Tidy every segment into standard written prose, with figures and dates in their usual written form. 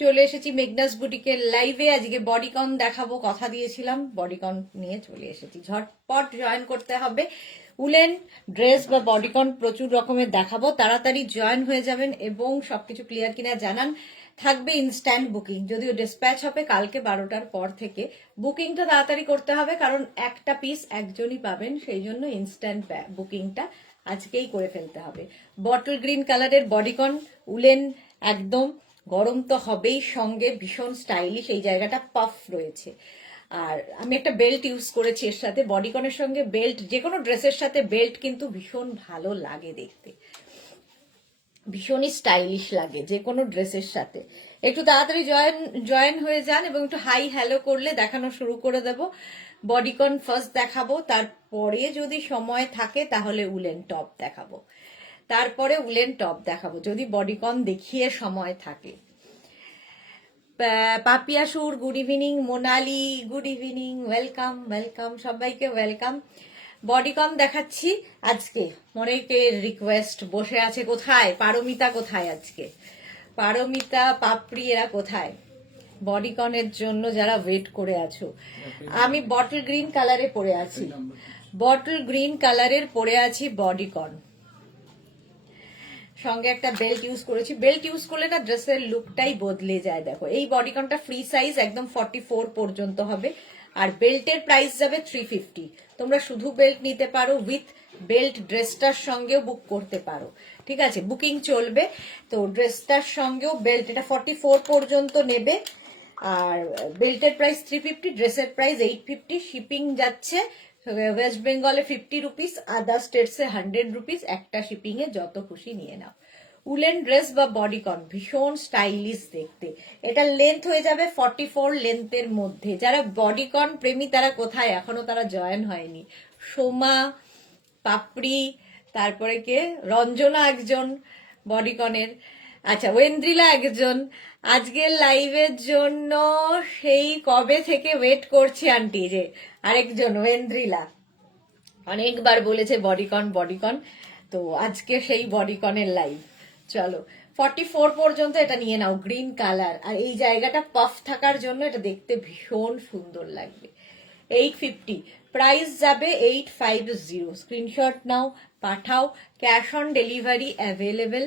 চলে এসেছি মেঘনাস বুটিকের লাইভে। আজকে বডিকন দেখাবো, কথা দিয়েছিলাম, বডিকন নিয়ে চলে এসেছি। ঝটপট জয়েন করতে হবে। উলেন ড্রেস বা বডিকন প্রচুর রকমের দেখাবো, তাড়াতাড়ি জয়েন হয়ে যাবেন এবং সবকিছু ক্লিয়ার কিনা জানান। থাকবে ইনস্ট্যান্ট বুকিং, যদিও ডিসপ্যাচ হবে কালকে 12টার পর থেকে। বুকিংটা তাড়াতাড়ি করতে হবে, কারণ একটা পিস একজনই পাবেন, সেই জন্য ইনস্ট্যান্ট বুকিংটা আজকেই করে ফেলতে হবে। বটল গ্রিন কালারের বডিকন উলেন, একদম গরম তো হবেই, সঙ্গে ভীষণ স্টাইলিশ, এই জায়গাটা পাফ রয়েছে। আর আমি একটা বেল্ট ইউজ করেছি এর সাথে। বডিকনের সঙ্গে বেল্ট, যে কোনো ড্রেসের সাথে বেল্ট কিন্তু ভীষণ ভালো লাগে দেখতে, ভীষণই স্টাইলিশ লাগে যে কোনো ড্রেসের সাথে। একটু তাড়াতাড়ি জয়েন হয়ে যান এবং একটু হাই হ্যালো করলে দেখানো শুরু করে দেব। বডিকন ফার্স্ট দেখাবো, তারপরে যদি সময় থাকে তাহলে উলেন টপ দেখাবো, তারপরে উলেন টপ দেখাবো যদি বডিকন দেখিয়ে সময় থাকে। পাপিয়াসুর good evening, Monali good evening, welcome welcome, সবাইকে ওয়েলকাম। বডিকন দেখাচ্ছি আজকে, অনেকের রিকোয়েস্ট। বসে আছে কোথায়? পারমিতা কোথায় আজকে? পারমিতা, পাপড়ি, এরা কোথায় বডিকনের জন্য যারা ওয়েট করে আছো? আমি বটল গ্রিন কালারে পরে আছি, বটল গ্রিন কালারের পরে আছি বডিকন, সঙ্গে একটা বেল্ট ইউজ করেছি। বেল্ট ইউজ করলে না ড্রেসের লুকটাই বদলে যায়। দেখো এই বডিকনটা ফ্রি সাইজ, একদম 44 পর্যন্ত হবে, আর বেল্টের প্রাইস যাবে 350। তোমরা শুধু বেল্ট নিতে পারো, উইথ বেল্ট ড্রেসটার সঙ্গেও বুক করতে পারো, ঠিক আছে? বুকিং চলবে তো, ড্রেসটার সঙ্গেও বেল্ট, এটা 44 পর্যন্ত নেবে। আর বেল্টের প্রাইস 350, ড্রেসের প্রাইস 850। শিপিং যাচ্ছে ওয়েস্ট বেঙ্গলে 50 রুপিস, আদার স্টেটসে 100 রুপিস। একটা শিপিং এ যত খুশি নিয়ে নাও। উলেন ড্রেস বা বডিকন ভীষণ স্টাইলিশ দেখতে। এটা লেন্থ হয়ে যাবে 44 লেন্থের মধ্যে। যারা বডিকন প্রেমী তারা কোথায়? এখনো তারা জয়েন হয়নি। সোমা, পাপড়ি, তারপরে কে, রঞ্জনা একজন বডিকনের, আচ্ছা ওয়েন্দ্রিলা একজন। আজকের লাইভের জন্য সেই কবে থেকে ওয়েট করছি আন্টি, যে আরেকজন ওয়েন্দ্রিলা অনেকবার বলেছে বডিকন বডিকন, তো আজকে সেই বডিকনের লাইভ। চলো 44 পর্যন্ত এটা নিয়ে নাও, গ্রিন কালার, আর এই জায়গাটা পাফ থাকার জন্য এটা দেখতে ভীষণ সুন্দর লাগবে। 850 প্রাইস যাবে, 850। স্ক্রিনশট নাও, পাঠাও। Cash on delivery available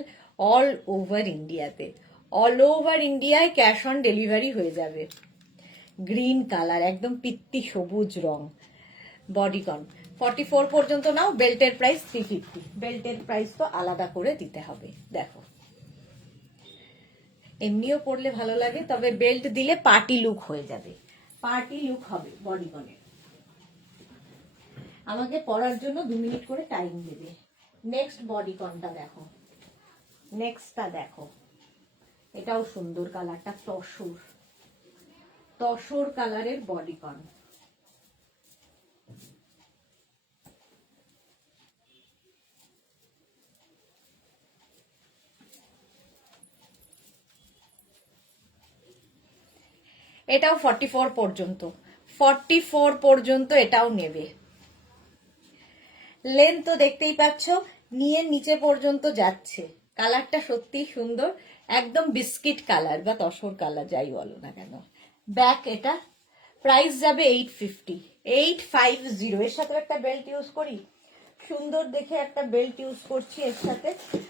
all over ইন্ডিয়াতে, অল ওভার ইন্ডিয়ায় ক্যাশ অন ডেলিভারি হয়ে যাবে। গ্রিন কালার, একদম পিত্তি সবুজ রং, বডিকন 44 পর্যন্ত নাও। বেল্টের প্রাইস 350, বেল্টের প্রাইস তো আলাদা করে দিতে হবে। দেখো এমনিও পরলে ভালো লাগে, তবে বেল্ট দিলে পার্টি লুক হয়ে যাবে, পার্টি লুক হবে বডিকনের। আমাকে পরার জন্য 2 মিনিট করে টাইম দেবে। নেক্সট বডিকনটা দেখো, নেক্সটটা দেখো, এটাও সুন্দর কালারটা, তসর, তসর কালারের বডিকন। এটাও 44 পর্যন্ত, 44 পর্যন্ত এটাও নেবে। লেন্থ তো দেখতেই পাচ্ছ, নিয়ে নিচে পর্যন্ত যাচ্ছে। কালারটা সত্যি সুন্দর, একদম বিস্কিট কালার বা তসর কালার যাই বলো না কেন। ব্যাক, এটা প্রাইস যাবে 850, 850। এর সাথে একটা বেল্ট ইউজ করি, সুন্দর দেখে একটা বেল্ট ইউজ করছি এর সাথে।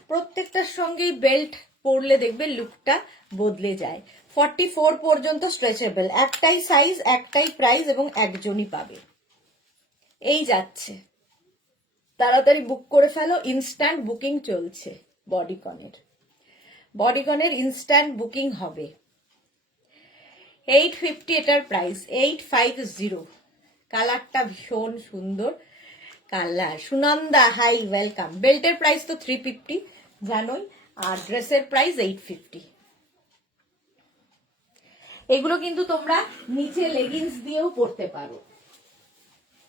প্রত্যেকটার সঙ্গেই বেল্ট পরলে দেখবে লুকটা বদলে যায়। 44 পর্যন্ত স্ট্রেচেবল, একটাই সাইজ, একটাই প্রাইস এবং একজনই পাবে। এই যাচ্ছে, তাড়াতাড়ি বুক করে ফেলো, ইনস্ট্যান্ট বুকিং চলছে বডিকনের, বডিকনের ইনস্ট্যান্ট বুকিং হবে। 850 এটার প্রাইস, 850। কালারটা ভীষণ সুন্দর কালার। Sunanda hi welcome. বেল্টের প্রাইস তো 350 জানোই, আর ড্রেসের প্রাইস 850। এগুলো কিন্তু তোমরা নিচে লেগিংস দিয়েও পরতে পারো।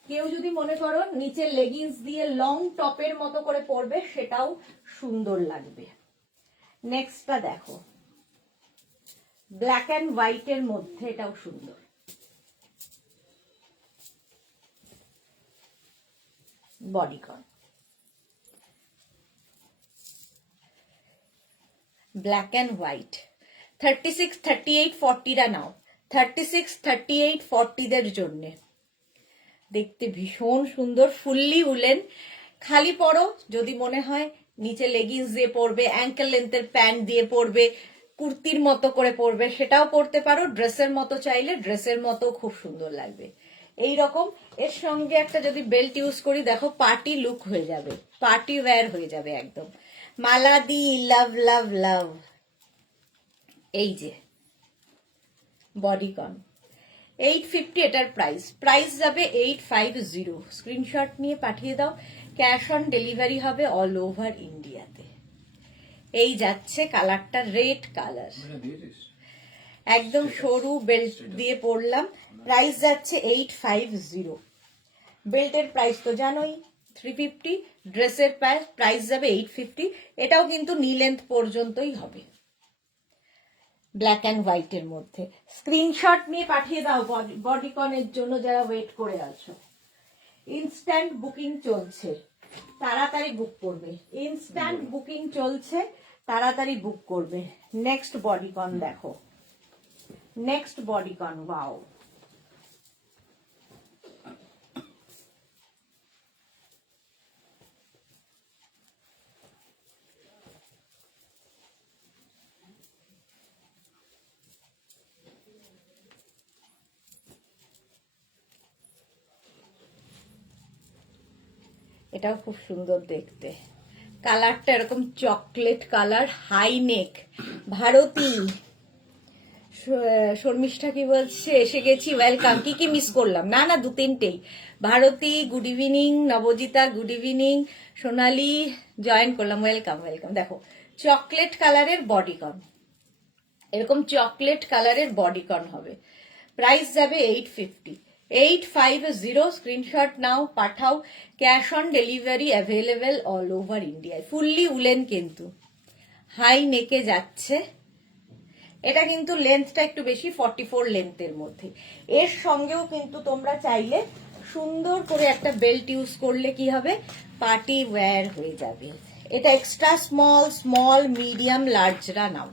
কেউ যদি মনে করো নিচে লেগিংস দিয়ে লং টপের মতো করে পরবে, সেটাও সুন্দর লাগবে। নেক্সটটা দেখো, ব্ল্যাক অ্যান্ড হোয়াইটের মধ্যে, এটাও সুন্দর। বডিকন ব্ল্যাক অ্যান্ড হোয়াইট 36, 38, 40রা নাও। 36, 38, 40দের জন্যে দেখতে ভীষণ সুন্দর, ফুললি উলেন। খালি পরো যদি মনে হয় নিচে লেগিংস দিয়ে পরবে, অ্যাঙ্কেল লেন্থের প্যান্ট দিয়ে পরবে, কুর্তির মতো করে পরবে, সেটাও পরতে পারো। ড্রেসের মতো চাইলে ড্রেসের মতো খুব সুন্দর লাগবে। এই রকম এর সঙ্গে একটা যদি বেল্ট ইউজ করি, দেখো পার্টি লুক হয়ে যাবে, পার্টি ওয়্যার হয়ে যাবে একদম। মালা দি লাভ লাভ লাভ। এই যে বডিকন 850 এটার প্রাইস যাবে 850। স্ক্রিনশট নিয়ে পাঠিয়ে দাও। ক্যাশ অন ডেলিভারি হবে অল ওভার ইন্ডিয়াতে। এই যাচ্ছে কালারটা রেড কালার, একদম সরু বেল্ট দিয়ে পরলাম। প্রাইস যাচ্ছে 850। বেল্টের প্রাইস তো জানোই 350, ড্রেসের প্রাইস যাবে 850। এটাও কিন্তু নি লেন্থ পর্যন্তই হবে, ব্ল্যাক অ্যান্ড হোয়াইটের মধ্যে। স্ক্রিনশট নিয়ে পাঠিয়ে দাও বডিকনের জন্য যারা ওয়েট করে আছো। ইনস্ট্যান্ট বুকিং চলছে, তাড়াতাড়ি বুক করবে। ইনস্ট্যান্ট বুকিং চলছে, তাড়াতাড়ি বুক করবে। নেক্সট বডিকন দেখো, নেক্সট বডিকন, ওয়াও। এটাও খুব সুন্দর দেখতে, কালারটা এরকম chocolate colour, high neck. Bharati Sharmistha কি বলছে, এসে গেছি, ওয়েলকাম। কি কি মিস করলাম? না না, 2-3টেই। Bharati good evening, Nabajita good evening, Sonali join করলাম, ওয়েলকাম ওয়েলকাম। দেখো চকলেট কালারের বডিকন, এরকম চকলেট কালারের বডিকন হবে। প্রাইস যাবে 850, 850। স্ক্রিনশট নাও, পাঠাও। Cash on delivery available all over ইন্ডিয়ায়। ফুললি উলেন কিন্তু, হাই নেকে যাচ্ছে। এটা কিন্তু লেন্থটা একটু বেশি, 44 লেন্থের মধ্যে। এর সঙ্গেও কিন্তু তোমরা চাইলে সুন্দর করে একটা বেল্ট ইউজ করলে কি হবে, পার্টি ওয়্যার হয়ে যাবে। এটা এক্সট্রা স্মল, স্মল, মিডিয়াম, লার্জরা নাও।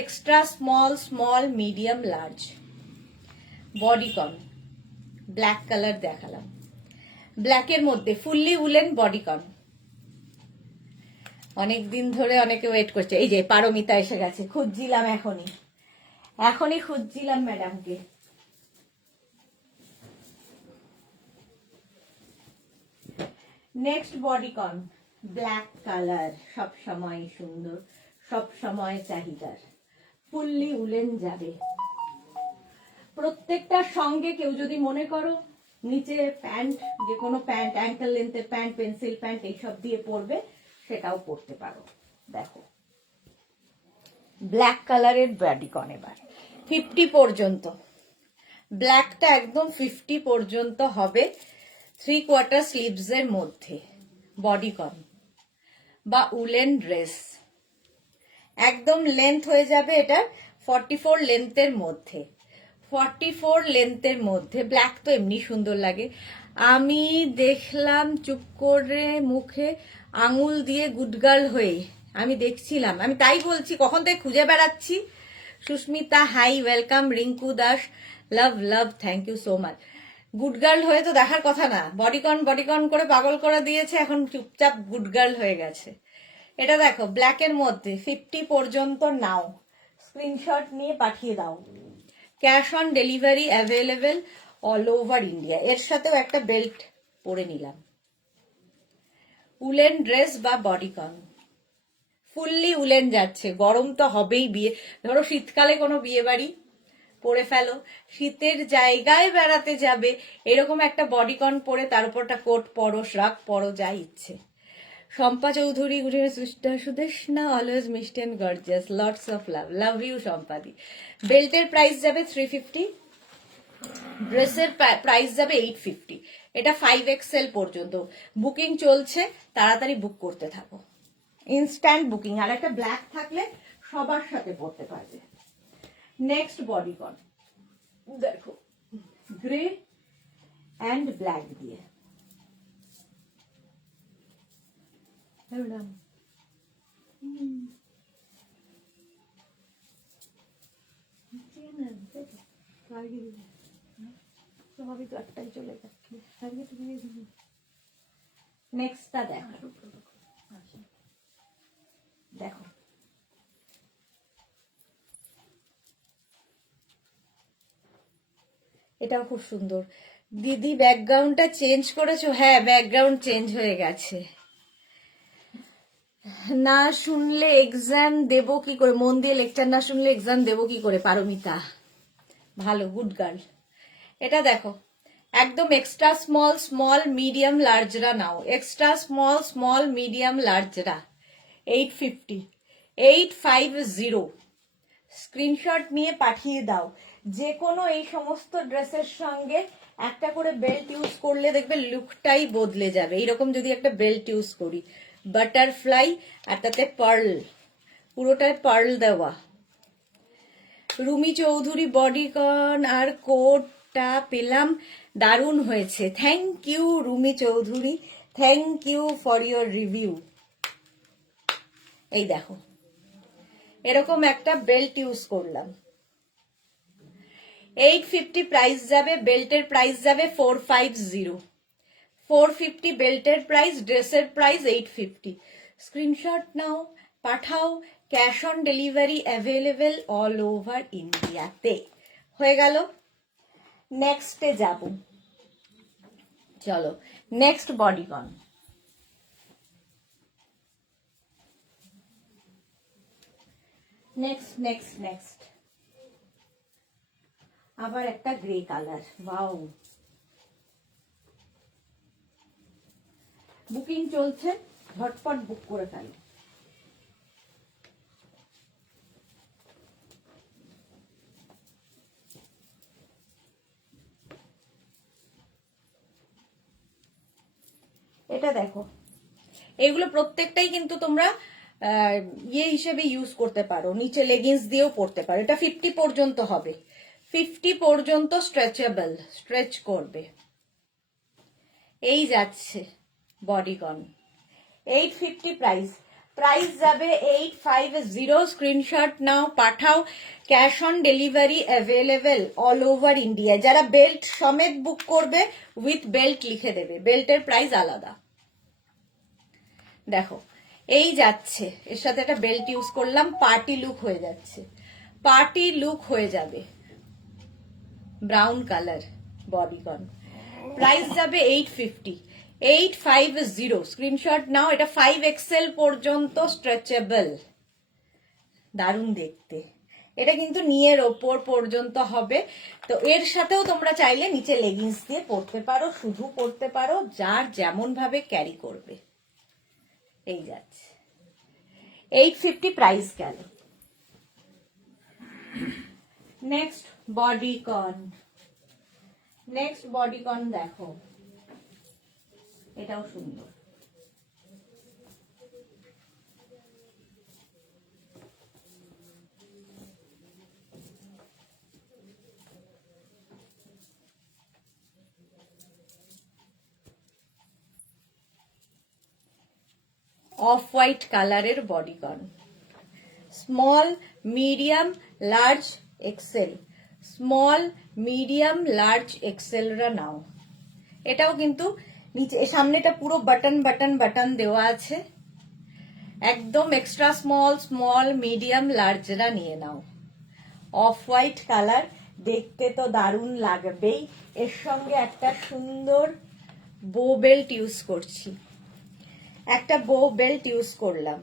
Extra small, small, medium, large. Bodycon black colour দেখালাম, ব্ল্যাকের মধ্যে ফুললি উলেন বডিকন। অনেকদিন ধরে অনেকে ওয়েট করছে। এই যে পারমিতা এসে গেছে, খুঁজছিলাম এখনই খুঁজছিলাম ম্যাডামকে। নেক্সট বডিকন ব্ল্যাক কালার, সব সময় সুন্দর, সব সময় চাহিদার, ফুললি উলেন যাবে। প্রত্যেকটার সঙ্গে কেউ যদি মনে করো নিচে প্যান্ট, যে কোনো প্যান্ট, অ্যাঙ্কেল লেন্থের প্যান্ট, পেন্সিল প্যান্ট এইসব দিয়ে পরবে, সেটাও পরতে পারো। দেখো ব্ল্যাক কালারের বডিকন এবার 50 পর্যন্ত, ব্ল্যাকটা একদম 50 পর্যন্ত হবে। 3/4 স্লিভস এর মধ্যে বডিকন বা উলেন ড্রেস, একদম লেন্থ হয়ে যাবে এটা 44 লেন্থের মধ্যে, 44 লেন্থের মধ্যে। ব্ল্যাক তো এমনি সুন্দর লাগে। আমি দেখলাম চুপ করে মুখে আঙুল দিয়ে গুড গার্ল হয়ে, আমি দেখছিলাম, আমি তাই বলছি, কখন থেকে খুঁজে বেড়াচ্ছি। Susmita hi, welcome. Rinku Das love love, thank you so much. Good girl হয়ে তো দেখার কথা না, বডিকন বডিকন করে পাগল করে দিয়েছে, এখন চুপচাপ গুড গার্ল হয়ে গেছে। এটা দেখো ব্ল্যাকের মধ্যে 50 পর্যন্ত নাও, স্ক্রিনশট নিয়ে পাঠিয়ে দাও। Cash on delivery available all over India. এর সাথেও একটা বেল্ট পরে নিলাম। উলেন ড্রেস বা বডিকন, ফুললি উলেন যাচ্ছে। গরম তো হবেই, বিয়ে ধরো শীতকালে কোনো বিয়ে বাড়ি পরে ফেলো, শীতের জায়গায় বেড়াতে যাবে, এরকম একটা বডিকন পরে তার উপরটা কোট পরো, শ্রাক পরো, যা ইচ্ছে। শম্পা চৌধুরী সুদেশনা অলওয়েজ মিষ্টি and gorgeous, lots of love, love you শম্পাদি। বেল্টের প্রাইস যাবে 350, ড্রেসের প্রাইস যাবে 850। এটা 5XL পর্যন্ত বুকিং চলছে, তাড়াতাড়ি বুক করতে থাকো। Instant booking. আর একটা ব্ল্যাক থাকলে সবার সাথে পড়তে পারবে। নেক্সট বডিকন দেখো গ্রে অ্যান্ড ব্ল্যাক দিয়ে, নেক্সটটা দেখো, দেখো এটাও খুব সুন্দর। দিদি ব্যাকগ্রাউন্ডটা চেঞ্জ করেছো? হ্যাঁ, ব্যাকগ্রাউন্ড চেঞ্জ হয়ে গেছে। না শুনলে এক্সাম দেবো কি করে? মন দিয়ে লেকচার না শুনলে এক্সাম দেবো কি করে? পারমিতা ভালো, গুড গার্ল। এটা দেখো, একদম এক্সট্রা স্মল, স্মল, মিডিয়াম, লার্জরা নাও। এক্সট্রা স্মল, স্মল, মিডিয়াম, লার্জরা 850, 850। স্ক্রিনশট নিয়ে পাঠিয়ে দাও। যে কোনো এই সমস্ত ড্রেসের সঙ্গে একটা করে বেল্ট ইউজ করলে দেখবে লুকটাই বদলে যাবে। এইরকম যদি একটা বেল্ট ইউজ করি, বাটারফ্লাই আর তাতে পার্ল, পুরোটায় পার্ল দেওয়া। রুমি চৌধুরী বডিকন আর কোটটা পেলাম, দারুণ হয়েছে। Thank you Rumi Chowdhury, thank you for your review. এই দেখো, এরকম একটা বেল্ট ইউজ করলাম, 850 প্রাইস যাবে, বেল্টের প্রাইস যাবে 450, 450 বেল্টের প্রাইস, ড্রেসের প্রাইস 850। স্ক্রিনশট নাও, পাঠাও, cash on delivery available all over ইন্ডিয়াতে। হয়ে গেল। নেক্সটে যাব, চলো next bodycon. Next next next আবার একটা গ্রে কালার। ওয়াও, বুকিং চলছে, ঝটপট বুক করে ফেলো। এটা দেখো, এগুলো প্রত্যেকটাই কিন্তু তোমরা ইয়ে হিসেবে ইউজ করতে পারো, নিচে লেগিংস দিয়েও পরতে পারো। এটা 50 পর্যন্ত হবে, 50 পর্যন্ত স্ট্রেচেবল, স্ট্রেচ করবে। এই যাচ্ছে বডিকন, 850 প্রাইস, প্রাইস যাবে 850। স্ক্রিনশট নাও, পাঠাও, cash on delivery available all over India. যারা বেল্ট সমেত বুক করবে উইথ বেল্ট লিখে দেবে, বেল্টের প্রাইস আলাদা। দেখো এই যাচ্ছে, এর সাথে একটা বেল্ট ইউজ করলাম, পার্টি লুক হয়ে যাচ্ছে, পার্টি লুক হয়ে যাবে। ব্রাউন কালার বডিকন, প্রাইস যাবে 850, 850। স্ক্রিনশট নাও, এটা 5XL পর্যন্ত স্ট্রেচেবল, দারুণ দেখতে। এটা কিন্তু নিয়ের ওপর পর্যন্ত হবে। তো এর সাথেও তোমরা চাইলে নিচে লেগিংস দিয়ে পরতে পারো, শুধু পরতে পারো, যার যেমন ভাবে ক্যারি করবে। এই যাচ্ছে 850 প্রাইস গেল। নেক্সট বডিকন, নেক্সট বডিকন দেখো, এটাও সুন্দর। অফ হোয়াইট কালারের bodycon, small, medium, large, XL, small, medium, large, এক্সেলরা নাও। এটাও কিন্তু নিচে সামনেটা পুরো বাটন বাটন বাটন দেওয়া আছে। একদম এক্সট্রা স্মল, স্মল, মিডিয়াম, লার্জরা নিয়ে নাও। অফ হোয়াইট কালার, দেখতে তো দারুণ লাগবেই। এর সঙ্গে একটা সুন্দর বো বেল্ট ইউজ করছি, একটা বো বেল্ট ইউজ করলাম,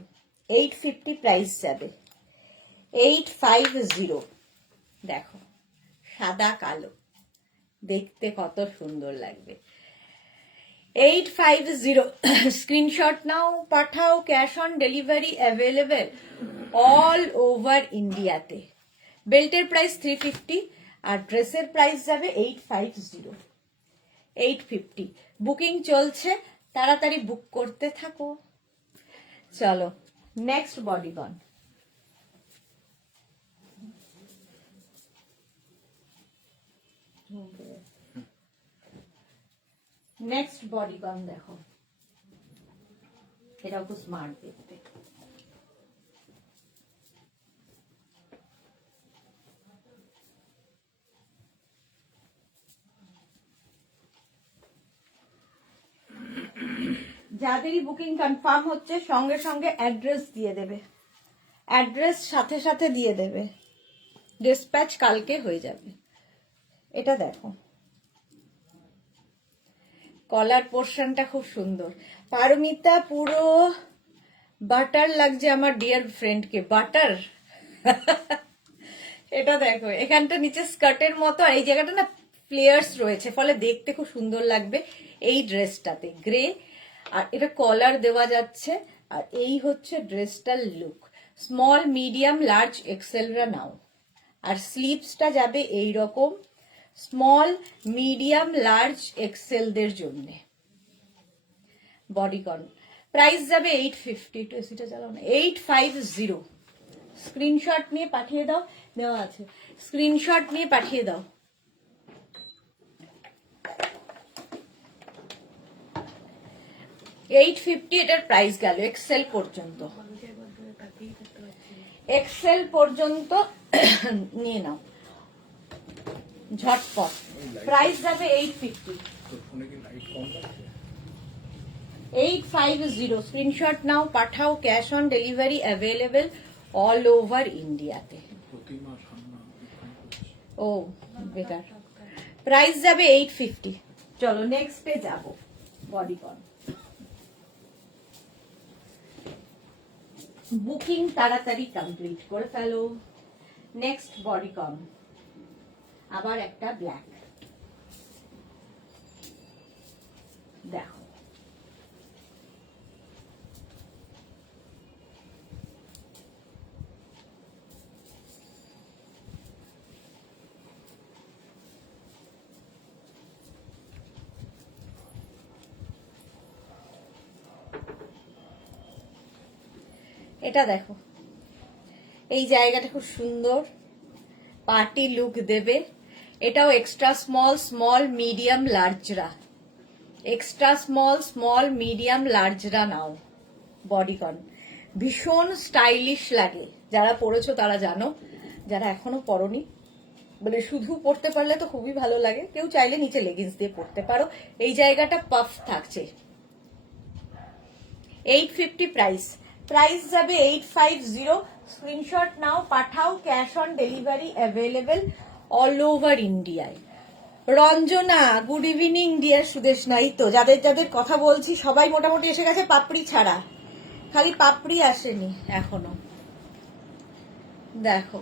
850 প্রাইস যাবে, 850। দেখো সাদা কালো, দেখতে কত সুন্দর লাগবে, 850। স্ক্রিনশট নাও, পাঠাও, cash on delivery available all over ইন্ডিয়াতে। বেল্টের প্রাইস 350 আর ড্রেসের প্রাইস যাবে 850, 850। বুকিং চলছে, তাড়াতাড়ি বুক করতে থাকো। চলো নেক্সট বডিকন, নেক্সট বডিকন দেখো, এটাও খুব স্মার্ট দেখতে। যাদেরই বুকিং কনফার্ম হচ্ছে সঙ্গে সঙ্গে অ্যাড্রেস দিয়ে দেবে, অ্যাড্রেস সাথে সাথে দিয়ে দেবে, ডিসপ্যাচ কালকে হয়ে যাবে। এটা দেখো, কলার পোর্শনটা খুব সুন্দর। পারমিতা পুরো বাটার লাগছে আমার ডিয়ার ফ্রেন্ডকে, বাটার। এটা দেখো, এখানটা নিচে স্কার্টের মতো, আর এই জায়গাটা না ফ্লেয়ার্স রয়েছে, ফলে দেখতে খুব সুন্দর লাগবে এই ড্রেসটাতে, গ্রে। আর এটা কলার দেওয়া যাচ্ছে, আর এই হচ্ছে ড্রেসটার লুক। স্মল, মিডিয়াম, লার্জ, এক্সেলরা নাও। আর স্লিভসটা যাবে এই রকম, স্মল, মিডিয়াম, লার্জ, এক্সেলদের জন্য। বডিকন প্রাইস যাবে 850, একটু এসিটা চালাও না, 850। স্ক্রিনশট নিয়ে পাঠিয়ে দাও, দেওয়া আছে, স্ক্রিনশট নিয়ে পাঠিয়ে দাও। $850 এটার প্রাইস গেল, এক্সেল পর্যন্ত, এক্সেল পর্যন্ত নিয়ে নাও ঝটপট। প্রাইস যাবে 850, 850। স্ক্রিনশট নাও, পাঠাও, cash on delivery available all over ইন্ডিয়াতে। ও বেকার, প্রাইস যাবে 850। চলো নেক্সটে যাবো, বডিকন। বুকিং তাড়াতাড়ি কমপ্লিট করে ফেলো। নেক্সট বডিকন, আবার একটা ব্ল্যাক। দেখো, এটা দেখো, এই জায়গাটা খুব সুন্দর, পার্টি লুক দেবে। এটাও এক্সট্রা স্মল, স্মল, মিডিয়াম, লার্জরা, এক্সট্রা স্মল, স্মল, মিডিয়াম, লার্জরা নাও। বডিকন ভীষণ স্টাইলিশ লাগে, যারা পরেছো তারা জানো, যারা এখনো পরনি মানে শুধু পরতে পারলে তো খুবই ভালো লাগে। কেউ চাইলে নিচে লেগিংস দিয়ে পরতে পারো। এই জায়গাটা পাফ থাকছে। 850 প্রাইস, প্রাইস যাবে 850। স্ক্রিনশট নাও, পাঠাও, cash on delivery available all over ইন্ডিয়ায়। Ranjana good evening dear Sudesh. নাই তো যাদের যাদের কথা বলছি সবাই মোটামুটি এসে গেছে, পাপড়ি ছাড়া, খালি পাপড়ি আসেনি এখনো। দেখো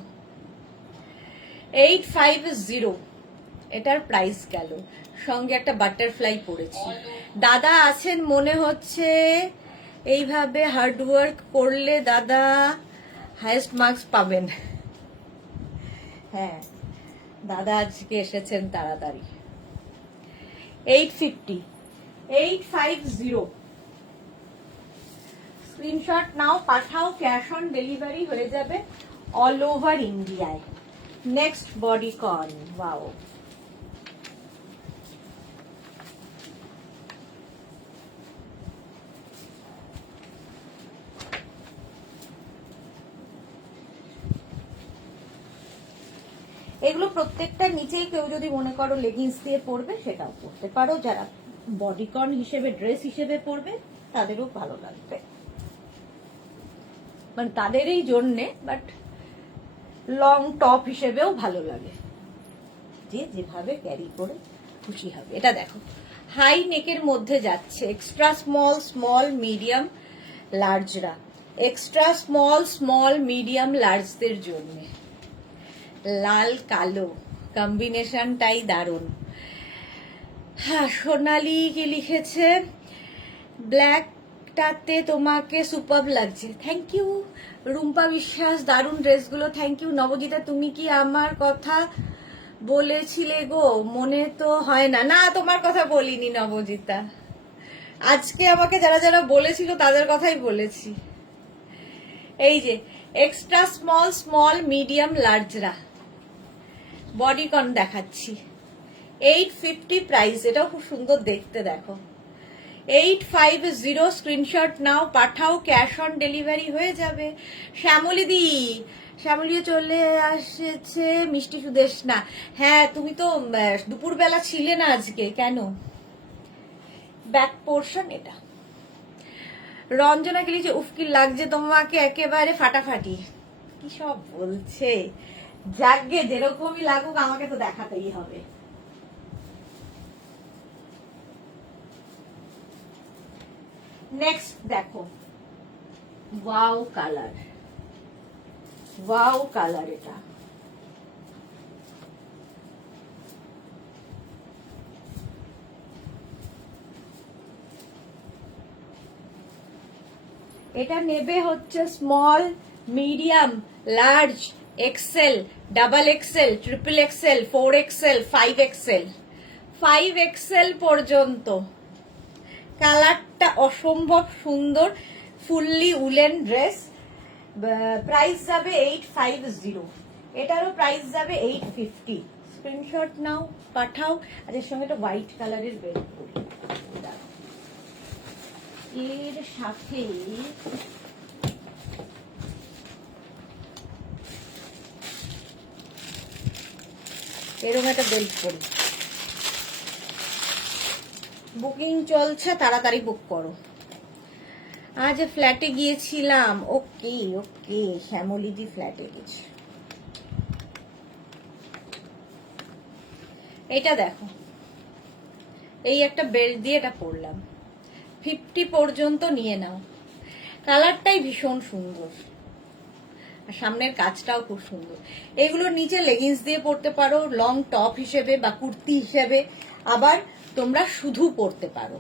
850 এটার প্রাইস গেল, সঙ্গে একটা বাটারফ্লাই পড়েছি। দাদা আছেন মনে হচ্ছে, এইভাবে হার্ড ওয়ার্ক করলে দাদা হাইয়েস্ট মার্কস পাবেন। হ্যাঁ, দাদা আজকে এসেছেন তাড়াতাড়ি। 850, 850। স্ক্রিনশট নাও, পাঠাও, ক্যাশ অন ডেলিভারি হয়ে যাবে অল ওভার ইন্ডিয়ায়। নেক্সট বডিকন, ওয়াও, এগুলো প্রত্যেকটা নিচেই কেউ যদি মনে করো লেগিংস দিয়ে পরবে সেটাও পরতে পারো, যারা বডিকন হিসেবে ড্রেস হিসেবে পরবে তাদেরও ভালো লাগবে, মানে তাদেরই জন্যে, বাট লং টপ হিসেবেও ভালো লাগে, যে যেভাবে ক্যারি করে খুশি হবে। এটা দেখো, হাই নেকের মধ্যে যাচ্ছে, এক্সট্রা স্মল, স্মল, মিডিয়াম, লার্জরা, এক্সট্রা স্মল, স্মল, মিডিয়াম, লার্জদের জন্য। লাল কালো কম্বিনেশনটাই দারুণ। হ্যাঁ, সোনালি কি লিখেছে, ব্ল্যাকটাতে তোমাকে সুপার লাগছে, থ্যাংক ইউ। রুম্পা বিশ্বাস, দারুণ ড্রেসগুলো, থ্যাংক ইউ। নবজিতা তুমি কি আমার কথা বলেছিলে গো, মনে তো হয় না। না, তোমার কথা বলিনি নবজিতা, আজকে আমাকে যারা যারা বলেছিল তাদের কথাই বলেছি। এই যে এক্সট্রা স্মল, স্মল, মিডিয়াম, লার্জরা বডিকন দেখাচ্ছি। 850 প্রাইস, এটাও খুব সুন্দর দেখতে, দেখো 850। স্ক্রিনশট নাও, পাঠাও, ক্যাশ অন ডেলিভারি হয়ে যাবে। শ্যামলী দি, শ্যামলীও চলে আসছে। মিষ্টি সুদেশ না, হ্যাঁ তুমি তো দুপুরবেলা ছিলে না আজকে, কেন? ব্যাক পোর্শন এটা, রঞ্জনাকে লিখছে উফকি লাগছে তোমাকে একেবারে ফাটাফাটি। কি সব বলছে, যাকে যেরকমই লাগুক আমাকে তো দেখাতেই হবে। নেক্সট দেখো, ওয়াও কালার, ওয়াও কালার। এটা এটা নেবে হচ্ছে small, medium, large, XL, double XL, triple XL, 4XL, 5XL, 5XL পর্যন্ত। কালারটা অসম্ভব সুন্দর, ফুললি উলেন ড্রেস। প্রাইস যাবে 850, এটারও প্রাইস যাবে 850। স্ক্রিনশট নাও, পাঠাও। আর এর সঙ্গে একটা হোয়াইট কালারের বেল্ট করি, এর সাথে এরকম একটা বেল্ট করি। বুকিং চলছে, তাড়াতাড়ি বুক করো। আজ ফ্ল্যাটে গিয়েছিলাম। ওকে ওকে, শ্যামলিদি ফ্ল্যাটে গেছে। এটা দেখো, এই একটা বেল্ট দিয়ে এটা পরলাম। 50 পর্যন্ত নিয়ে নাও। কালারটাই ভীষণ সুন্দর, আর সামনের কাজটাও খুব সুন্দর। এগুলোর নিচে লেগিংস দিয়ে পরতে পারো, লং টপ হিসেবে বা কুর্তি হিসেবে, আবার তোমরা শুধু পরতে পারো।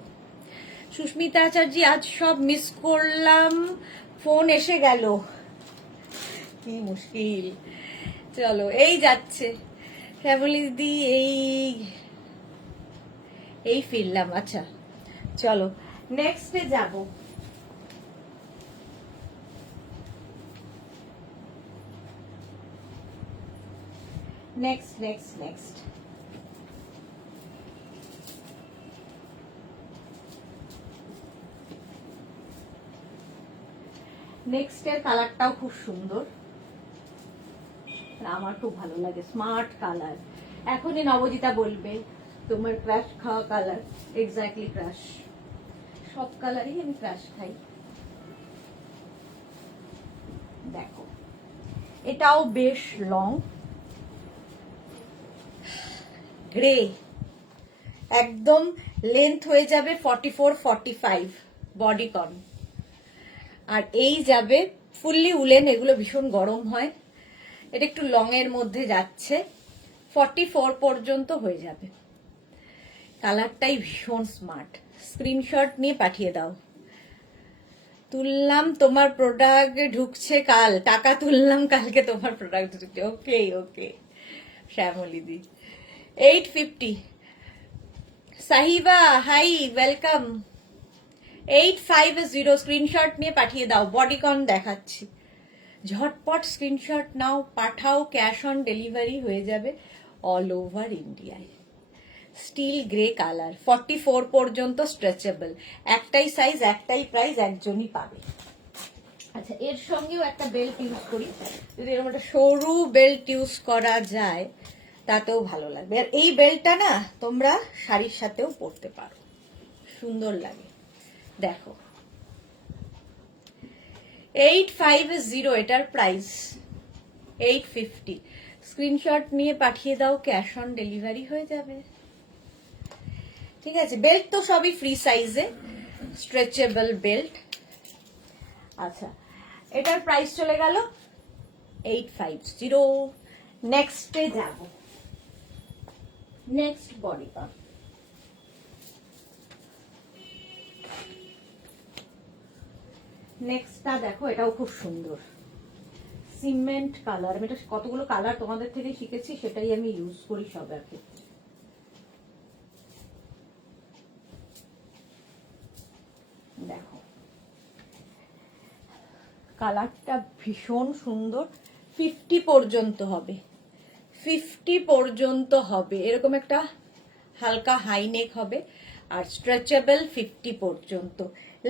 সুস্মিতা আচার্য, আজ সব মিস করলাম, ফোন এসে গেল, কি মুশকিল। চলো, এই যাচ্ছে ফ্যামিলি দিদি, এই ফিরলাম। আচ্ছা চলো নেক্সটে যাব। নেক্সট নেক্সট নেক্সট নেক্সট এর কালারটাও খুব সুন্দর, আমার খুব ভালো লাগে। Smart colour. এখনই নবজিতা বলবে তোমার ক্রাশ খাওয়া কালার। এক্স্যাক্টলি ক্রাশ, সব কালারই আমি ক্রাশ খাই। দেখো, এটাও বেশ লং, গ্রে, একদম লেন্থ হয়ে যাবে 44-45 বডিকন। আর এই যাবে ফুললি উলেন, এগুলো ভীষণ গরম হয়। এটা একটু লং এর মধ্যে যাচ্ছে, 44 পর্যন্ত হয়ে যাবে। কালারটাই ভীষণ স্মার্ট। স্ক্রিনশট নিয়ে পাঠিয়ে দাও। তুললাম তোমার প্রোডাক্ট ঢুকছে কাল, টাকা তুললাম কালকে তোমার প্রোডাক্ট ঢুকছে। ওকে ওকে শ্যামলিদি। 850। Sahiba hi, welcome. 850 স্ক্রিনশট নিয়ে পাঠিয়ে দাও। বডিকন দেখাচ্ছি, ঝটপট স্ক্রিনশট নাও, পাঠাও। ক্যাশ অন ডেলিভারি হয়ে যাবে অল ওভার ইন্ডিয়ায়। স্টিল গ্রে কালার, 44 পর্যন্ত স্ট্রেচেবল। একটাই সাইজ, একটাই প্রাইস, একজনই পাবে। আচ্ছা, এর সঙ্গেও একটা বেল্ট ইউজ করি, যদি এরকম একটা সরু বেল্ট ইউজ করা যায় তাতেও ভালো লাগবে। আর এই বেল্টটা না তোমরা শাড়ির সাথেও পরতে পারো, সুন্দর লাগে। দেখো, 850 এটার প্রাইস, 850। স্ক্রিনশট নিয়ে পাঠিয়ে দাও, ক্যাশ অন ডেলিভারি হয়ে যাবে। ঠিক আছে, বেল্ট তো সবই ফ্রি সাইজে, স্ট্রেচেবল বেল্ট। আচ্ছা, এটার প্রাইস চলে গেল 850। নেক্সটে যাব। Next bodycon. নেক্সটটা দেখো, এটাও খুব সুন্দর, সিমেন্ট কালার। আমি এটা কতগুলো কালার তোমাদের থেকে শিখেছি, সেটাই আমি ইউজ করি সবার ক্ষেত্রে। দেখো, কালারটা ভীষণ সুন্দর। 50 পর্যন্ত হবে, 50 পর্যন্ত হবে। এরকম একটা হালকা হাই নেক হবে, আর স্ট্রেচেবল 50 পর্যন্ত।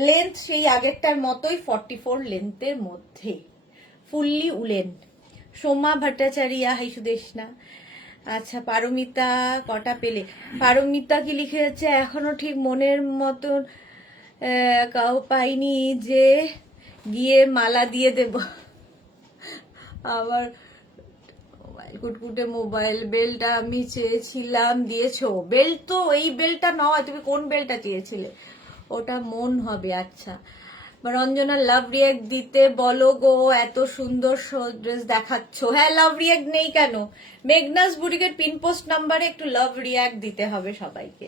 লেন্থ সেই আগেরটার মতোই 44 লেন্থের মধ্যে, fully woollen. Soma Bhattacharya, hi Sudeshna. আচ্ছা, পারমিতা কটা পেলে? পারমিতা কি লিখে যাচ্ছে, এখনো ঠিক মনের মতন কাউ পাইনি যে গিয়ে মালা দিয়ে দেব। আবার মোবাইল কুটকুটে মোবাইল, বেলটা আমি চেয়েছিলাম দিয়েছো। বেল্ট তো এই বেলটা নয়, তুমি কোন বেলটা চেয়েছিলে? ওটা মন হবে। আচ্ছা, রঞ্জনা লাভ রিয়াক্ট দিতে বলো গো, এত সুন্দর ড্রেস দেখাচ্ছ। হ্যাঁ, লাভ রিয়াক্ট নেই কেন? মেঘনাস বুটিকের পিন পোস্ট নাম্বারে একটু লাভ রিয়াক্ট দিতে হবে সবাইকে।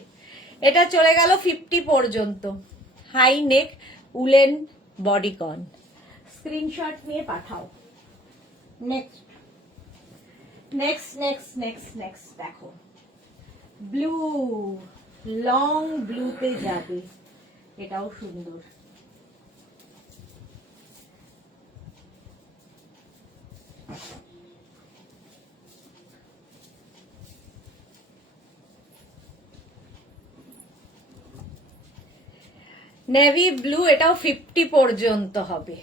এটা চলে গেল 50 পর্যন্ত। High neck woollen bodycon, screenshot নিয়ে পাঠাও। Next next next next next দেখো, ব্লু, লং ব্লুতে যাবে, এটাও সুন্দর। নেভি ব্লু, এটাও 50 পর্যন্ত হবে।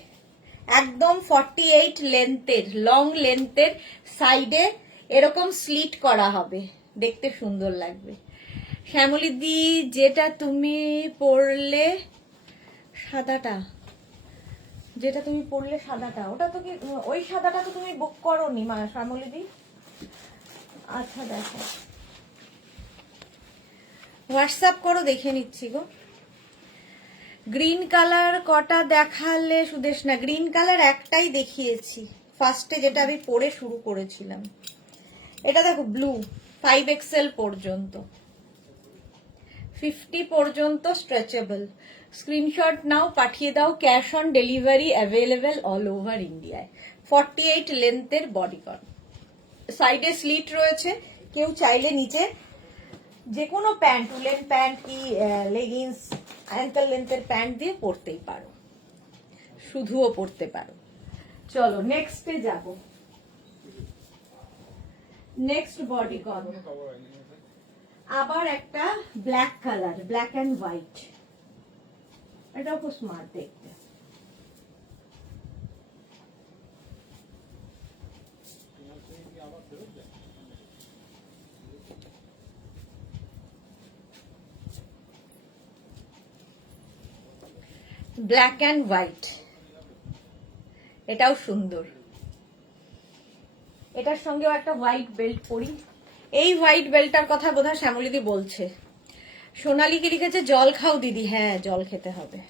একদম 48 লেন্থের, লং লেন্থের, সাইডে এরকম স্লিট করা হবে, দেখতে সুন্দর লাগবে। শ্যামলী দি, যেটা তুমি পরলে সাদাটা, যেটা তুমি পরলে সাদাটা, ওটা তো কি ওই সাদাটা তো তুমি বুক করোনি মা শ্যামলী দি? আচ্ছা দেখো, হোয়াটসঅ্যাপ করো, দেখে নিচ্ছি গো। গ্রিন কালার কটা দেখালে সুদেশ? না, গ্রিন কালার একটাই দেখিয়েছি ফার্স্টে, যেটা আমি পরে শুরু করেছিলাম। এটা দেখো ব্লু, 5XL পর্যন্ত, 50 পর্যন্ত স্ট্রেচেবল। স্ক্রিনশট নাও, পাঠিয়ে দাও। Cash on delivery available all over ইন্ডিয়ায়। 48 লেন্থের বডিকন, সাইডে স্লিট রয়েছে। কেউ চাইলে নিচে যে কোনো প্যান্ট, উলেন প্যান্ট কি লেগিংস, অ্যাঙ্কেল লেন্থের প্যান্ট দিয়ে পরতেই পারো, শুধুও পরতে পারো। চলো নেক্সটে যাব। নেক্সট বডিকন, আবার একটা black colour, black and white, এটাও খুব স্মার্ট দেখতে। ব্ল্যাক অ্যান্ড হোয়াইট, এটাও সুন্দর। এটার সঙ্গেও একটা হোয়াইট বেল্ট পরি। এই হোয়াইট বেল্টটার কথা বোধহয় শ্যামলীদি বলছে। সোনালীকে লিখেছে জল খাও দিদি। হ্যাঁ, জল খেতে হবে।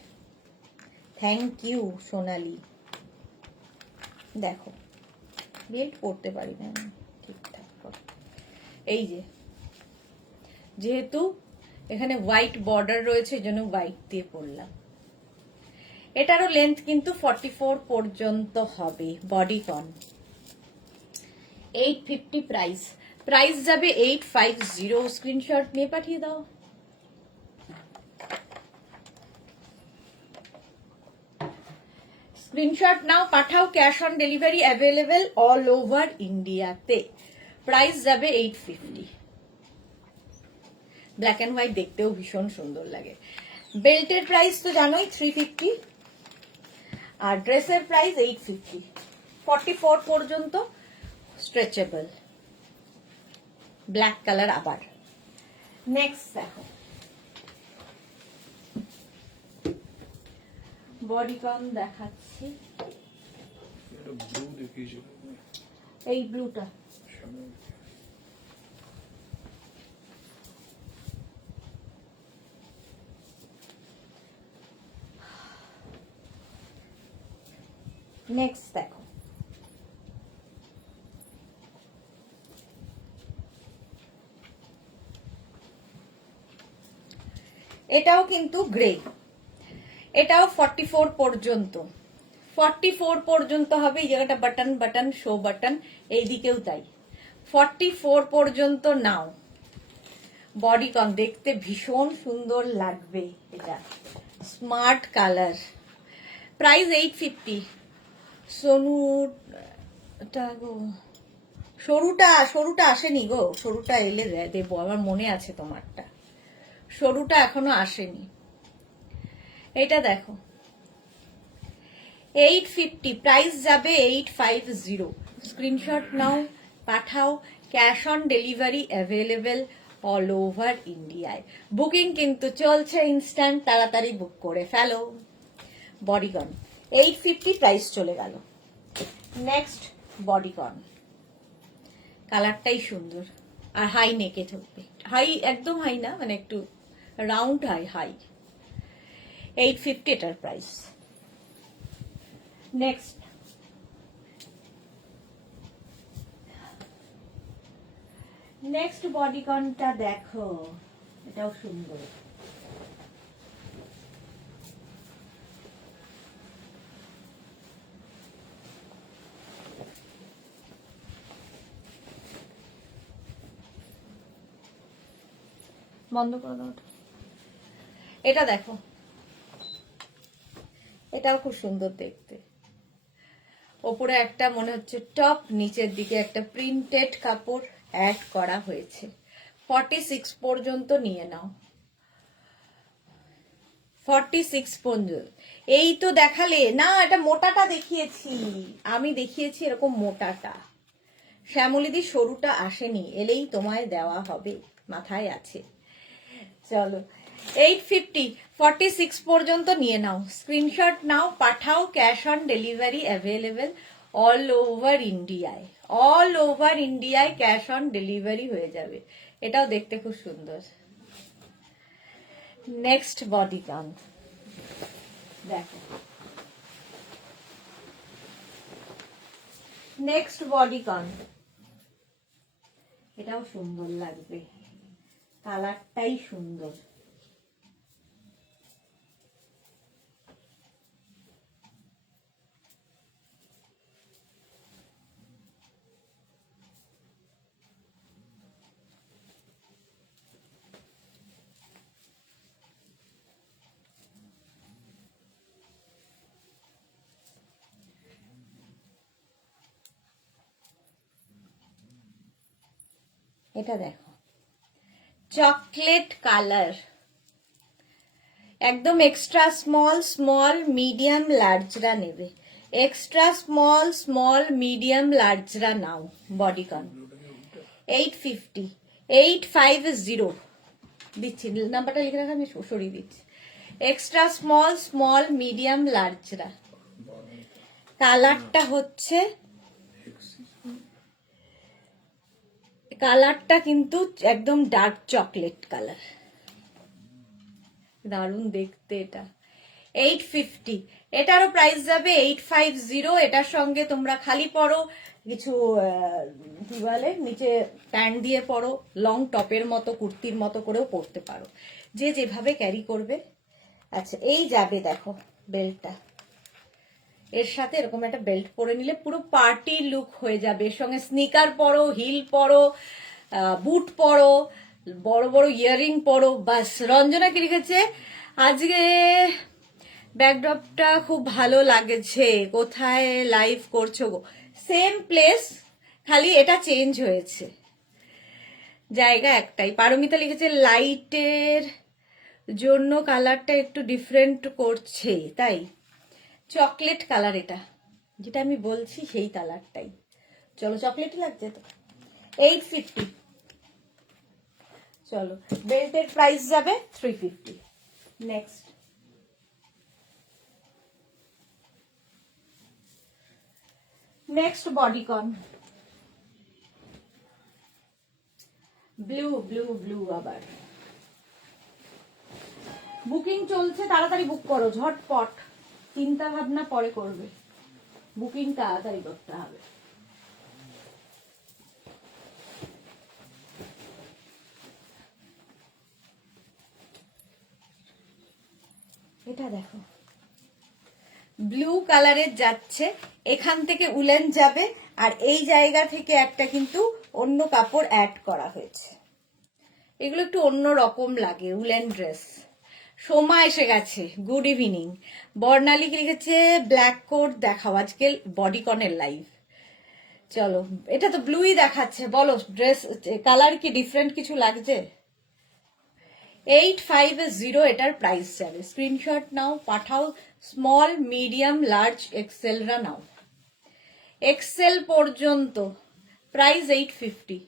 থ্যাংক ইউ সোনালী। দেখো, বেল্ট পরতে পারি না আমি ঠিকঠাক করে। এই যে, যেহেতু এখানে হোয়াইট বর্ডার রয়েছে, এই জন্য হোয়াইট দিয়ে পরলাম। এটারও লেন্থ কিন্তু 44 পর্যন্ত হবে, বডিকন। 850 প্রাইস, প্রাইস যাবে 850। স্ক্রিনশট নিয়ে পাঠিয়ে দাও। স্ক্রিনশট নাও, পাঠাও। Cash on delivery available all over ইন্ডিয়াতে। প্রাইস যাবে 850। ব্ল্যাক অ্যান্ড হোয়াইট দেখতেও ভীষণ সুন্দর লাগে। বেল্টের প্রাইস তো জানোই 350, আর ড্রেসের প্রাইস 850। 44 পর্যন্ত স্ট্রেচেবল, ব্ল্যাক কালার। আবার নেক্সট দেখো, বডিকন দেখাচ্ছি। এই ব্লুটা, নেক্সট দেখো, এটাও কিন্তু গ্রে, এটাও 44 পর্যন্ত, 44 পর্যন্ত হবে। এই জায়গাটা বাটন বাটন, শো বাটন, এইদিকেও তাই। 44 পর্যন্ত নাও। বডিকন দেখতে ভীষণ সুন্দর লাগবে, এটা স্মার্ট কালার। প্রাইস 850। সোনুটা গো, সরুটা আসেনি গো, সরুটা এলে দেবো, আমার মনে আছে তোমারটা। সরুটা এখনো আসেনি। এটা দেখো, 850, প্রাইস যাবে 850। স্ক্রিনশট নাও, পাঠাও। Cash on delivery available all over ইন্ডিয়ায়। বুকিং কিন্তু চলছে, ইনস্ট্যান্ট, তাড়াতাড়ি বুক করে ফেলো। বডিকন 850 প্রাইস চলে গেল। নেক্সট বডিকন, কালারটাই সুন্দর আর হাই নেকে থাকবে, হাই একদম হাই না, মানে একটু রাউন্ড হাই, হাই 850 এটার প্রাইস। নেক্সট নেক্সট বডিকনটা দেখো, এটাও সুন্দর। বন্ধ করে দাও। এটা দেখো, এটাও খুব সুন্দর দেখতে। ওপরে একটা মনে হচ্ছে টপ, নিচের দিকে একটা প্রিন্টেড কাপড় অ্যাড করা হয়েছে। 46 পর্যন্ত নিয়ে নাও, 46 পর্যন্ত। এই তো দেখালে না, এটা মোটাটা দেখিয়েছি আমি, দেখিয়েছি এরকম মোটাটা। শ্যামলিদি সরুটা আসেনি, এলেই তোমায় দেওয়া হবে, মাথায় আছে। চলো 850, 46 পর্যন্ত নিয়ে নাও, স্ক্রিনশট নাও, পাঠাও, cash on delivery available all over ইন্ডিয়ায়। অল ওভার ইন্ডিয়ায় ক্যাশ অন ডেলিভারি হয়ে যাবে। এটাও দেখতে খুব সুন্দর। নেক্সট বডিকন দেখো, নেক্সট বডিকন, এটাও সুন্দর লাগবে, কালারটাই সুন্দর। এটা দেখো, চকলেট কালার, একদম এক্সট্রা স্মল, স্মল, মিডিয়াম, লার্জরা নেবে। এক্সট্রা স্মল, স্মল, মিডিয়াম, লার্জরা নাও। বডিকন 850, 850 দিচ্ছি, নাম্বারটা লিখে রাখা, আমি সরিয়ে দিচ্ছি। এক্সট্রা স্মল, স্মল, মিডিয়াম, লার্জরা। কালারটা হচ্ছে, কালারটা কিন্তু একদম ডার্ক চকলেট কালার, দারুণ দেখতে এটা। 850, এটারও প্রাইস যাবে 850। এটার সঙ্গে তোমরা খালি পরো, কিছু কি বলে, নিচে প্যান্ট দিয়ে পরো, লং টপের মতো, কুর্তির মতো করেও পরতে পারো, যে যেভাবে ক্যারি করবে। আচ্ছা, এই যাবে দেখো বেল্টটা, এর সাথে এরকম একটা বেল্ট পরে নিলে পুরো পার্টি লুক হয়ে যাবে। এর সঙ্গে স্নিকার পরো, হিল পরো, বুট পরো, বড় বড় ইয়াররিং পরো, বাস। রঞ্জনা কি লিখেছে, আজকে ব্যাকড্রপটা খুব ভালো লাগছে, কোথায় লাইভ করছো গো? সেম প্লেস, খালি এটা চেঞ্জ হয়েছে, জায়গা একটাই। পারমিতা লিখেছে লাইটের জন্য কালারটা একটু ডিফারেন্ট করছে, তাই। চকলেট কালার, এটা যেটা আমি বলছি সেই কালারটাই। চলো, চকলেটই লাগছে তো। 850। চলো, বেল্টের প্রাইস যাবে 350। Next next bodycon, blue, blue, blue. আবার বুকিং চলছে, তাড়াতাড়ি বুক করো, ঝটপট, চিন্তা ভাবনা পরে করবে, বুকিং তাড়াতাড়ি করতে হবে। এটা দেখো, ব্লু কালারের যাচ্ছে, এখান থেকে উলেন যাবে, আর এই জায়গা থেকে একটা কিন্তু অন্য কাপড় অ্যাড করা হয়েছে। এগুলো একটু অন্য রকম লাগে, উলেন ড্রেস। সোমা এসে গেছে, গুড ইভিনিং। বর্ণালী লিখেছে ব্ল্যাক কোট দেখাও, আজকে বডিকনের লাইভ। চলো, এটা তো ব্লুই দেখাচ্ছে, বলো ড্রেস কালার কি ডিফারেন্ট কিছু লাগছে? 850 এটার প্রাইস যাবে, স্ক্রিনশট নাও, পাঠাও, স্মল, মিডিয়াম, লার্জ, এক্সেলরা নাও, এক্সেল পর্যন্ত। প্রাইস 850।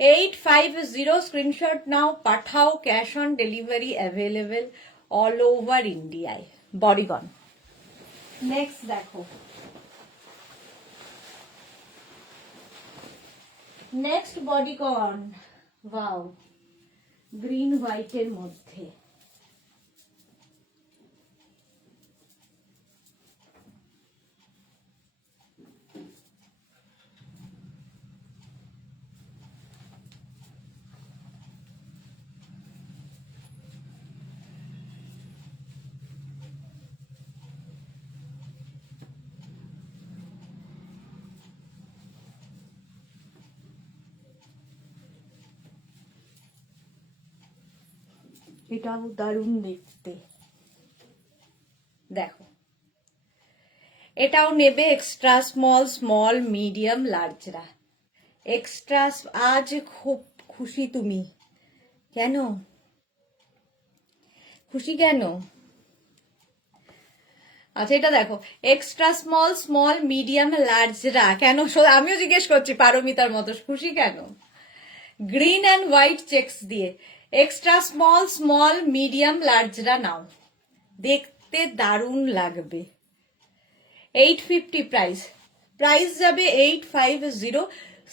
850 স্ক্রিনশট নাও, পাঠাও, cash on delivery available all over ইন্ডিয়ায়। বডিগন। নেক্সট দেখো, নেক্সট বডিগন, ওয়াও, গ্রিন হোয়াইটের মধ্যে। এটাও দারুণ দেখতে, দেখো। এটাও নেবে এক্সট্রা স্মল, স্মল, মিডিয়াম, লার্জরা। এক্সট্রা, আজ খুব খুশি তুমি, কেন খুশি কেন? আচ্ছা এটা দেখো, এক্সট্রা স্মল, স্মল, মিডিয়াম, লার্জরা কেন? আমিও জিজ্ঞেস করছি পারমিতার মতো, খুশি কেন? গ্রিন অ্যান্ড হোয়াইট চেকস দিয়ে এক্সট্রা স্মল, স্মল, মিডিয়াম, লার্জরা নাও, দেখতে দারুণ লাগবে। 850 প্রাইস, প্রাইস যাবে 850।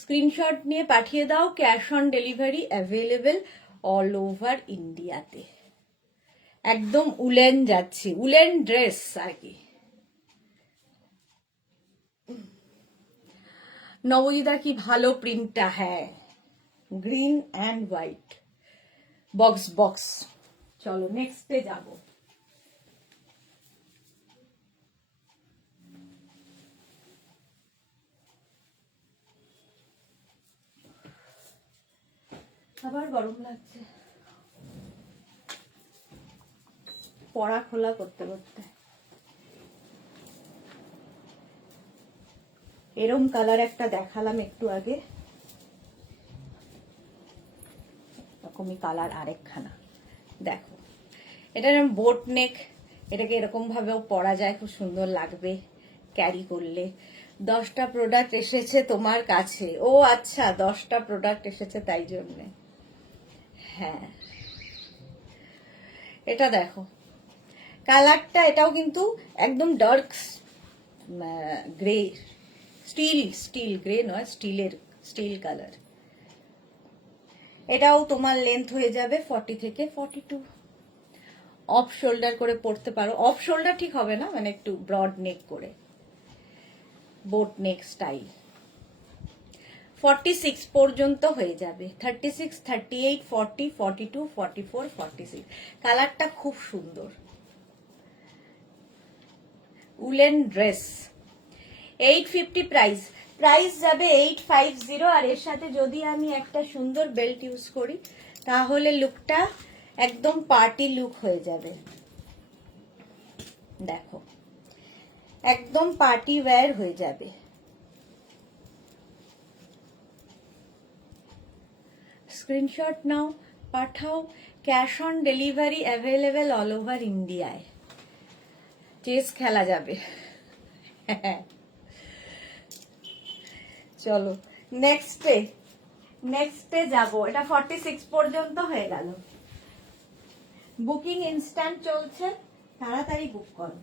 স্ক্রিনশট নিয়ে পাঠিয়ে দাও, cash on delivery available all over ইন্ডিয়াতে। একদম উলেন যাচ্ছি, উলেন ড্রেস আর কি। নবজিদা কি ভালো প্রিন্টটা, হ্যাঁ, green and white, box box. চলো নেক্সটে যাব। আবার গরম লাগছে, পড়া খোলা করতে করতে। এরম কালার একটা দেখালাম একটু আগে, এরকমই কালার আরেকখানা দেখো। এটা বোট নেক, এটাকে এরকম ভাবেও পরা যায়, খুব সুন্দর লাগবে ক্যারি করলে। 10টা প্রোডাক্ট এসেছে তোমার কাছে, ও আচ্ছা 10টা প্রোডাক্ট এসেছে তাই জন্যে। হ্যাঁ এটা দেখো কালারটা, এটাও কিন্তু একদম ডার্ক গ্রে, স্টিল গ্রে নয়, স্টিল কালার। এটাও তোমার লেন্থ হয়ে যাবে 40 থেকে 42। অফ শোল্ডার করে পরতে পারো, অফ শোল্ডার ঠিক হবে না, মানে একটু ব্রড নেক করে, বোট নেক স্টাইল। 46 পর্যন্ত হয়ে যাবে, 36, 38, 40, 42, 44, 46। কালারটা খুব সুন্দর, উলেন ড্রেস। 850 প্রাইস, প্রাইস যাবে 850। আর এর সাথে যদি আমি একটা সুন্দর বেল্ট ইউজ করি তাহলে লুকটা একদম পার্টি লুক হয়ে যাবে। দেখো একদম পার্টি ওয়্যার হয়ে যাবে। স্ক্রিনশট নাও, পাঠাও, cash on delivery available all over ইন্ডিয়ায়। চেস খেলা যাবে। চলো নেক্সটে যাব। এটা 46 পর্যন্ত হয়ে গেল। বুকিং ইনস্ট্যান্ট চলছে, তাড়াতাড়ি বুক করো।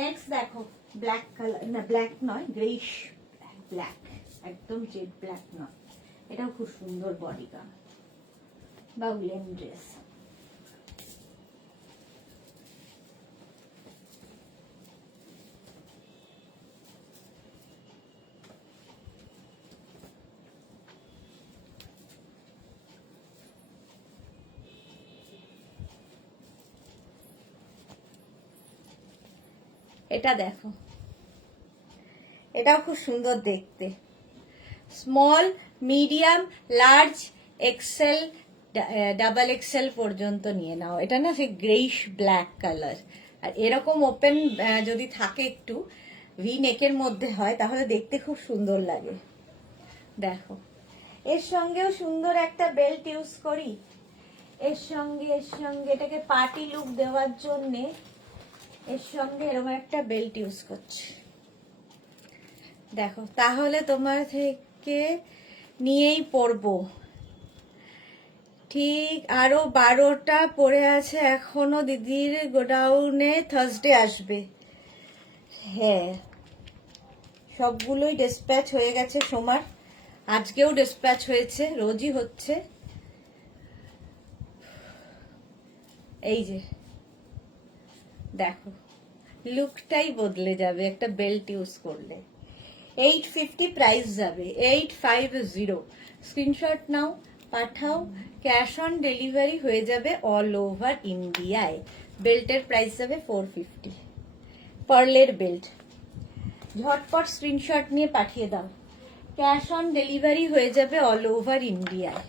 নেক্সট দেখো, ব্ল্যাক কালার, না ব্ল্যাক নয়, গ্রেইশ ব্ল্যাক, একদম জেড ব্ল্যাক নয়, এটাও খুব সুন্দর বডিগান বা উলেন ড্রেস। এটা দেখো, এটাও খুব সুন্দর দেখতে। Small, medium, large, XL, double XL পর্যন্ত নিয়ে নাও। এটা না সেই গ্রেইশ ব্ল্যাক কালার, আর এরকম ওপেন যদি থাকে একটু ভি নেকের মধ্যে হয় তাহলে দেখতে খুব সুন্দর লাগে। দেখো এর সঙ্গেও সুন্দর একটা বেল্ট ইউজ করি, এর সঙ্গে এটাকে পার্টি লুক দেওয়ার জন্যে এর সঙ্গে এরকম একটা বেল্ট ইউজ করছি। দেখো তাহলে তোমার থেকে থেকে নিয়েই পরবো। ঠিক আরো 12টা পড়ে আছে এখনো দিদির গোডাউনে, থার্সডে আসবে। হ্যাঁ, সবগুলোই ডিসপ্যাচ হয়ে গেছে সোমার, আজকেও ডিসপ্যাচ হয়েছে, রোজই হচ্ছে। এই যে দেখো, লুকটাই বদলে যাবে একটা বেল্ট ইউজ করলে। 850 প্রাইস যাবে, 850। স্ক্রিনশট নাও, পাঠাও, ক্যাশ অন ডেলিভারি হয়ে যাবে অল ওভার ইন্ডিয়ায়। বেল্টের প্রাইস যাবে 450, পার্লের বেল্ট। ঝটপট স্ক্রিনশট নিয়ে পাঠিয়ে দাও, ক্যাশ অন ডেলিভারি হয়ে যাবে অল ওভার ইন্ডিয়ায়।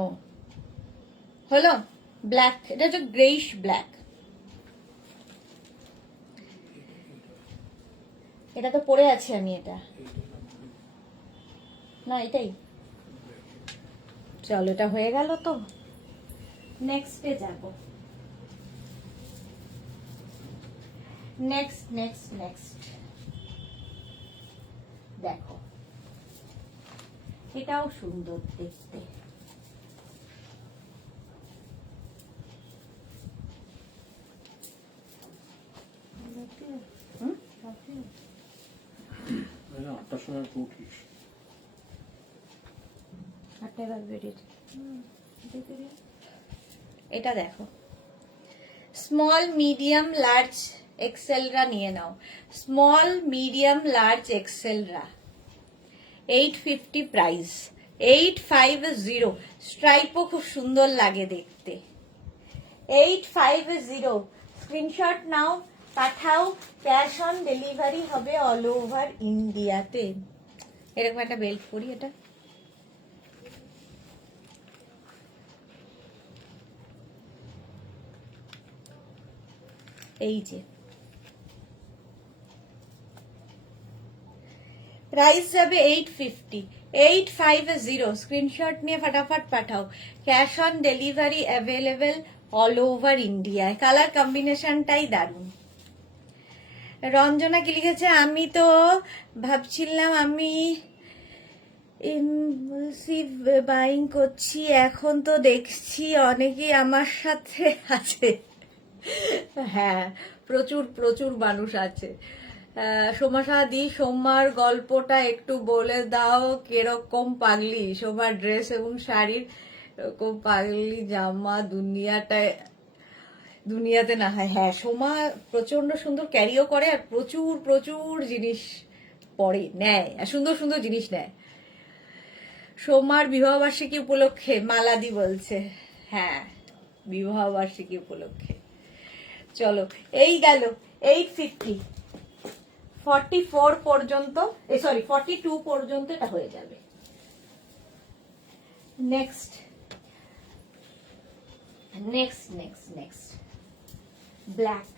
ও হলো ব্ল্যাক, এটা হচ্ছে গ্রেইশ ব্ল্যাক। এটা তো পরে আছি আমি, এটা না, এটাই। চলো, এটা হয়ে গেল তো, নেক্সটে যাব। নেক্সট নেক্সট নেক্সট দেখো, এটাও সুন্দর দেখতে। এটা দেখো, স্মল মিডিয়াম লার্জ এক্সেলরা নিয়ে নাও, স্মল মিডিয়াম লার্জ এক্সেলরা। 850 প্রাইস, 850। স্ট্রাইপও খুব সুন্দর লাগে দেখতে। 850, স্ক্রিনশট নাও, পাঠাও, ক্যাশ অন ডেলিভারি হবে অল ওভার ইন্ডিয়াতে। এরকম একটা বেল্ট পরি, এটা এই যে প্রাইস যাবে 850, 850। স্ক্রিনশট নিয়ে ফটাফট পাঠাও, cash on delivery available all over ইন্ডিয়ায়। কালার কম্বিনেশনটাই দারুণ। রঞ্জনা কি লিখেছে, আমি তো ভাবছিলাম আমি ইমপালসিভ বাইং করছি, এখন তো দেখছি অনেকেই আমার সাথে আছে। হ্যাঁ, প্রচুর প্রচুর মানুষ আছে। সোমাশা দি, সোমার গল্পটা একটু বলে দাও, কিরকম পাগলি সোমার ড্রেস এবং শাড়ির, এরকম পাগলি জামা দুনিয়াতে না হয়। হ্যাঁ, সোমা প্রচন্ড সুন্দর ক্যারিও করে, আর প্রচুর প্রচুর জিনিস পরে নেয়, আর সুন্দর সুন্দর জিনিস নেয়। সোমার বিবাহবার্ষিকী উপলক্ষে মালাদি বলছে, হ্যাঁ বিবাহবার্ষিকী উপলক্ষে। চলো, এই গেল 850, 44 পর্যন্ত, সরি 42 পর্যন্ত এটা হয়ে যাবে। Next next next next black.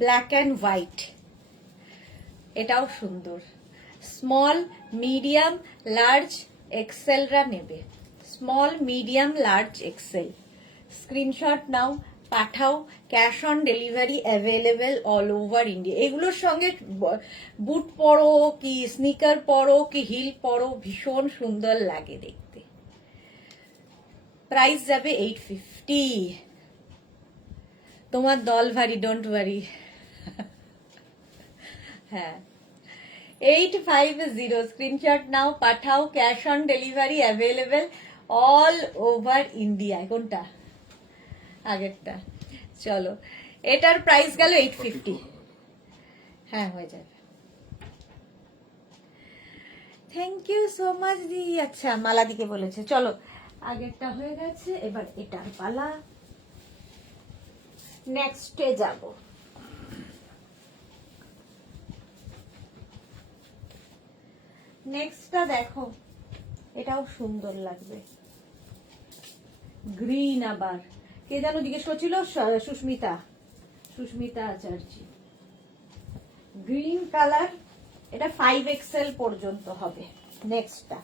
Black and white, এটাও সুন্দর। স্মল মিডিয়াম লার্জ এক্সেলরা নেবে, small medium large Excel. Screenshot নাও, পাঠাও, cash on delivery available all over India. এগুলোর সঙ্গে বুট পরো কি স্নিকার পরো কি হিল পরো, ভীষণ সুন্দর লাগে দেখতে। প্রাইস যাবে 850। তোমার দল ভারী, ডোন্ট ওয়ারি। হ্যাঁ, 850। স্ক্রিনশট নাও, পাঠাও, cash on delivery available all over India. কোনটা? আগেরটা। চলো, এটার প্রাইস গেল 850। হ্যাঁ, হয়ে যাবে। থ্যাংক ইউ সো মাচ দি। আচ্ছা, মালাদিকে বলেছে। চলো, আগেরটা হয়ে গেছে, এবার এটার পালা। নেক্সটে যাব। নেক্সটটা দেখো, এটাও সুন্দর লাগবে। গ্রিন আবার কে যেন জিজ্ঞেস করছিল, সুস্মিতা আচার্য। গ্রিন কালার, এটা 5XL পর্যন্ত হবে। নেক্সটটা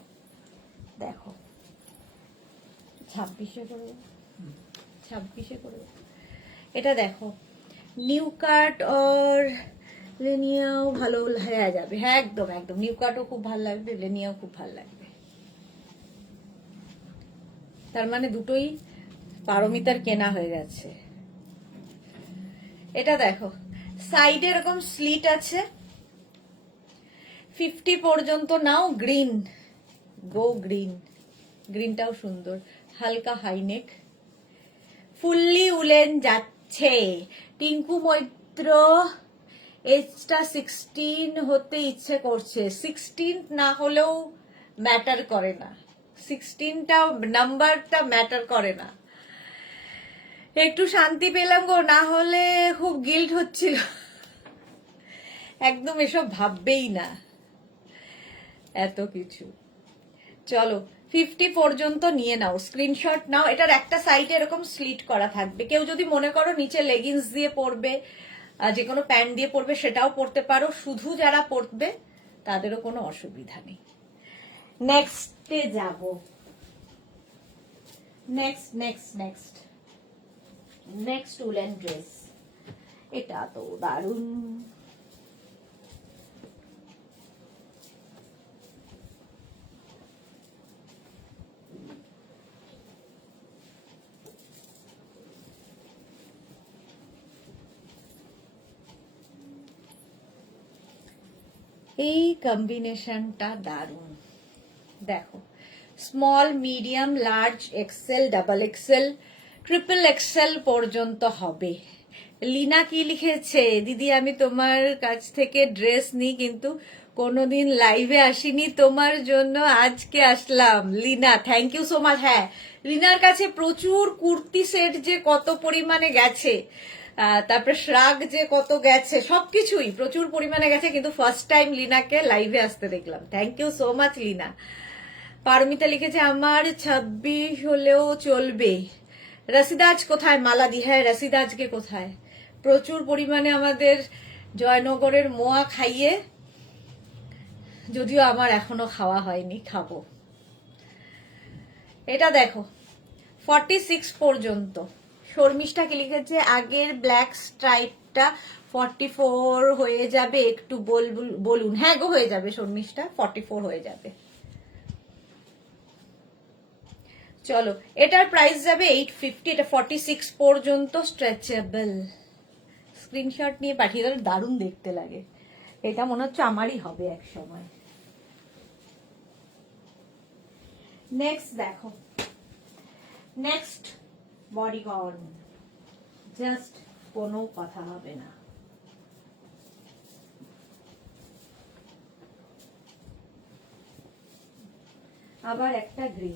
দেখো, 26-এ করে, 26-এ করে। এটা দেখো, নিউ কাট আর লেনিয়াও ভালো হয়ে যাবে। হ্যাঁ একদম একদম, নিউ কাটও খুব ভালো লাগবে, লেনিয়াও খুব ভালো লাগবে। তার মানে দুটোই পারমিতার কেনা হয়ে গেছে। এটা দেখো, সাইডে এরকম স্লিট আছে, 50 পর্যন্ত নাও। গ্রিন, গো গ্রিন, গ্রিনটাও সুন্দর, হালকা হাইনেক, ফুললি উলেন যাচ্ছে। টিঙ্কু মৈত্র, এজটা 16 হতে ইচ্ছে করছে। 16 না হলেও ম্যাটার করে না, 16টা নাম্বারটা ম্যাটার করে না। একটু শান্তি পেলাম গো, না হলে খুব গিল্ট হচ্ছিল। একদম এসব ভাববেই না, এত কিছু। চলো 50 পর্যন্ত নিয়ে নাও, স্ক্রিনশট নাও। এটার একটা সাইডে এরকম স্লিট করা থাকবে। কেউ যদি মনে করো নিচে লেগিংস দিয়ে পরবে, যে কোনো প্যান্ট দিয়ে পরবে, সেটাও পরতে পারো। শুধু যারা পরবে তাদেরও কোনো অসুবিধা নেই। নেক্সটে যাব, নেক্সট উলেন ড্রেস। এটা তো দারুণ। এই কম্বিনেশনটা দারুণ। দেখো, small, medium, large, XL, double XL, triple XL পর্যন্ত হবে। লিনা কি লিখেছে, দিদি আমি তোমার কাছ থেকে ড্রেস নিই কিন্তু কোনোদিন লাইভে আসিনি, তোমার জন্য আজকে আসলাম। Lina, thank you so much. হ্যাঁ, লিনার কাছে প্রচুর কুর্তি সেট যে কত পরিমাণে গেছে, তারপরে শ্রাগ যে কত গেছে, সবকিছুই প্রচুর পরিমাণে গেছে, কিন্তু ফার্স্ট টাইম লিনাকে লাইভে আসতে দেখলাম। Thank you so much Lina. Paromita লিখেছে আমার 26 হলেও চলবে। রসিদাজ কোথায়? মালাদি, হ্যাঁ রসিদাজকে কোথায়? প্রচুর পরিমাণে আমাদের জয়নগরের মোয়া খাইয়ে, যদিও আমার এখনো খাওয়া হয়নি, খাবো। এটা দেখো, 46 পর্যন্ত। শর্মিষ্ঠা কি লিখেছে, আগের ব্ল্যাক স্ট্রাইপটা 44 হয়ে যাবে, একটু বলুন। হ্যাঁ গো হয়ে যাবে শর্মিষ্ঠা, 44 হয়ে যাবে। চলো, এটার প্রাইস যাবে 850। এটা 46 পর্যন্ত স্ট্রেচেবল। স্ক্রিনশট নিয়ে পাঠিয়ে দিলে দারুণ দেখতে লাগে। এটা মনে হচ্ছে আমারই হবে এক সময়। নেক্সট দেখো, নেক্সট বডিকন, জাস্ট কোনো কথা হবে না। আবার একটা গ্রে।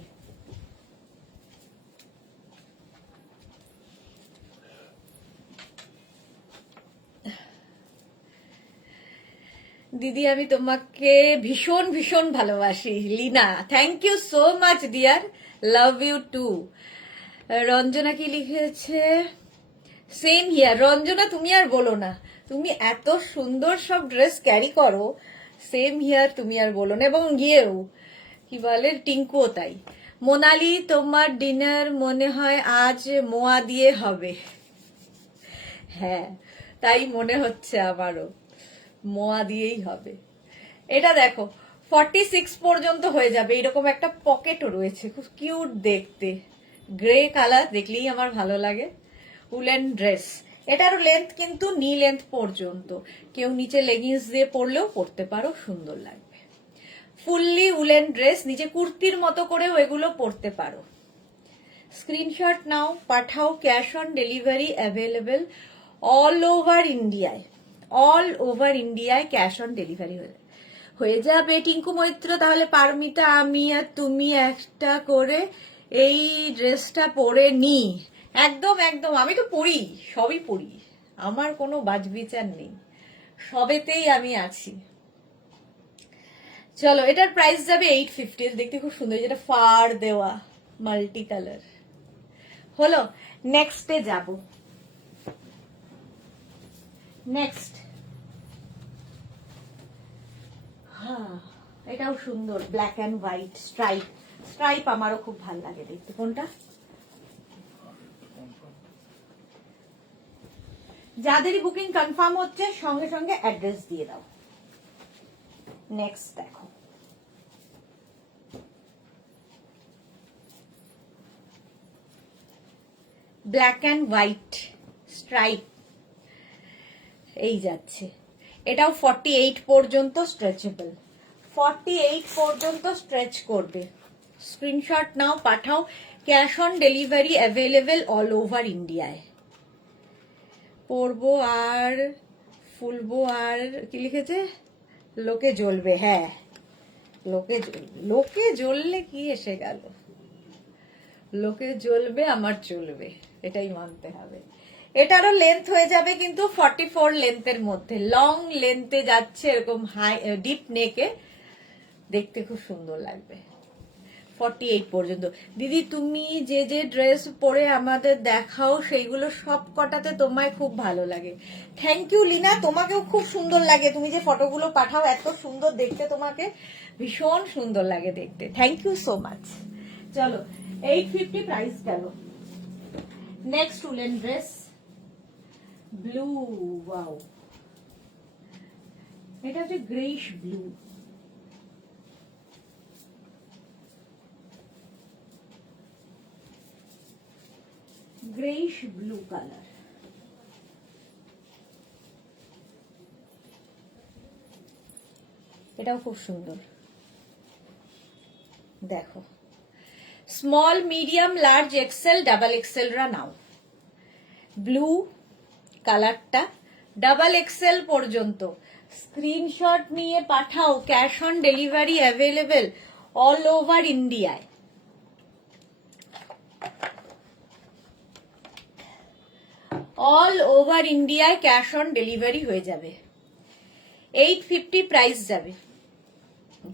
দিদি আমি তোমাকে ভীষণ ভীষণ ভালোবাসি। Lina, thank you so much dear, love you too. Ranjana কি লিখেছে, সেম হিয়ার। রঞ্জনা তুমি আর বলো না, তুমি এত সুন্দর সব ড্রেস ক্যারি করো, সেম হিয়ার, তুমি আর বলো না। এবং গিয়েও কি বলে, টিঙ্কুও তাই। মোনালি, তোমার ডিনার মনে হয় আজ মোয়া দিয়ে হবে। হ্যাঁ তাই মনে হচ্ছে আমারও, মোয়া দিয়েই হবে। এটা দেখো, 46 পর্যন্ত হয়ে যাবে। এরকম একটা পকেটও রয়েছে, খুব কিউট দেখতে, গ্রে কালার, দেখলেই আমার ভালো লাগে। উলেন ড্রেস, এটারও লেন্থ কিন্তু নি লেন্থ পর্যন্ত। কেউ নিচে লেগিংস দিয়ে পরলেও পরতে পারো, সুন্দর লাগবে। ফুললি উলেন ড্রেস, নিচে কুর্তির মতো করেও এগুলো পরতে পারো। স্ক্রিনশট নাও, পাঠাও। Cash on delivery available all over ইন্ডিয়ায়। অল ওভার ইন্ডিয়ায় ক্যাশ অন ডেলিভারি হয়ে যাবে। টিঙ্কু মৈত্র, তাহলে পারমিতা আমি আর তুমি একটা করে এই ড্রেসটা পরে নি। একদম একদম, আমি তো পরি, সবই পরি, আমার কোনো বাজবিচার নেই, সবেতেই আমি আছি। চলো, এটার প্রাইস যাবে 850। দেখতে খুব সুন্দর, যেটা ফার দেওয়া, মাল্টি কালার। হলো, নেক্সটে যাব। নেক্সট, এটাও সুন্দর, black and white stripe. Stripe আমারও খুব ভালো লাগে দেখতে। কোনটা? যাদেরই বুকিং কনফার্ম হচ্ছে সঙ্গে সঙ্গে অ্যাড্রেস দিয়ে দাও। নেক্সট দেখো, ব্ল্যাক অ্যান্ড হোয়াইট স্ট্রাইপ, এই যাচ্ছে। এটাও 48 পর্যন্ত স্ট্রেচেবল, 48 পর্যন্ত স্ট্রেচ করবে। স্ক্রিনশট নাও, পাঠাও। Cash on delivery available all over ইন্ডিয়ায়। পরবো আর ফুলবো আর কি লিখেছে, লোকে জ্বলবে। হ্যাঁ, লোকে জ্বলবে। লোকে জ্বললে কি এসে গেল, লোকে জ্বলবে আমার চলবে, এটাই মানতে হবে। এটারও লেন্থ হয়ে যাবে কিন্তু 44 লেন্থের মধ্যে, লং লেন্থে যাচ্ছে, এরকম হাই ডিপ নেকে, দেখতে খুব সুন্দর লাগবে। 48 পর্যন্ত। দিদি তুমি যে যে ড্রেস পরে আমাদের দেখাও সেইগুলো সব কটাতে তোমায় খুব ভালো লাগে। থ্যাংক ইউ লিনা, তোমাকেও খুব সুন্দর লাগে। তুমি যে ফটোগুলো পাঠাও এত সুন্দর দেখতে, তোমাকে ভীষণ সুন্দর লাগে দেখতে। Thank you so much. চলো, 850 প্রাইস গেল। Next woollen dress, blue. Wow, এটা হচ্ছে greyish blue. Greyish blue colour, এটাও খুব সুন্দর। দেখো, small medium large XL double XL রা নাও। ব্লু কালারটা ডাবল এক্সেল পর্যন্ত। স্ক্রিনশট নিয়ে পাঠাও। Cash on delivery available all over ইন্ডিয়ায়। অল ওভার ইন্ডিয়ায় ক্যাশ অন ডেলিভারি হয়ে যাবে। 850 প্রাইস যাবে।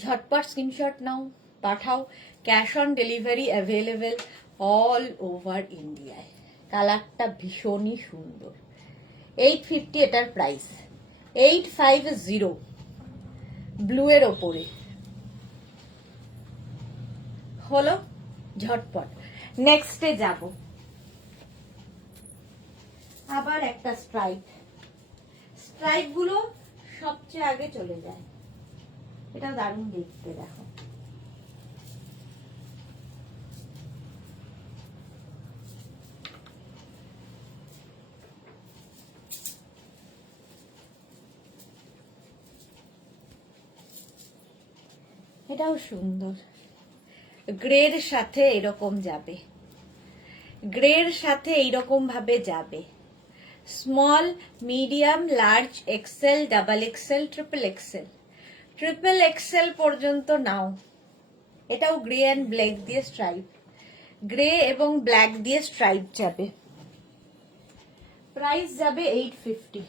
ঝটপট স্ক্রিনশট নাও, পাঠাও। Cash on delivery available all over ইন্ডিয়ায়। কালারটা ভীষণই সুন্দর। 850 এটার প্রাইস। 850 ব্লু এর ওপরে। হলো, ঝটপট নেক্সটে যাব। আবার একটা স্ট্রাইপ। স্ট্রাইপ গুলো সবচেয়ে আগে চলে যায়। এটা দারুণ দেখতে। দেখো, এটাও সুন্দর। গ্রের সাথে এরকম যাবে, গ্রের সাথে এইরকম ভাবে যাবে। Small medium large XL double XL triple XL, triple XL পর্যন্ত নাও। এটাও গ্রে অ্যান্ড ব্ল্যাক দিয়ে স্ট্রাইপ, গ্রে এবং ব্ল্যাক দিয়ে স্ট্রাইপ যাবে। প্রাইস যাবে 850।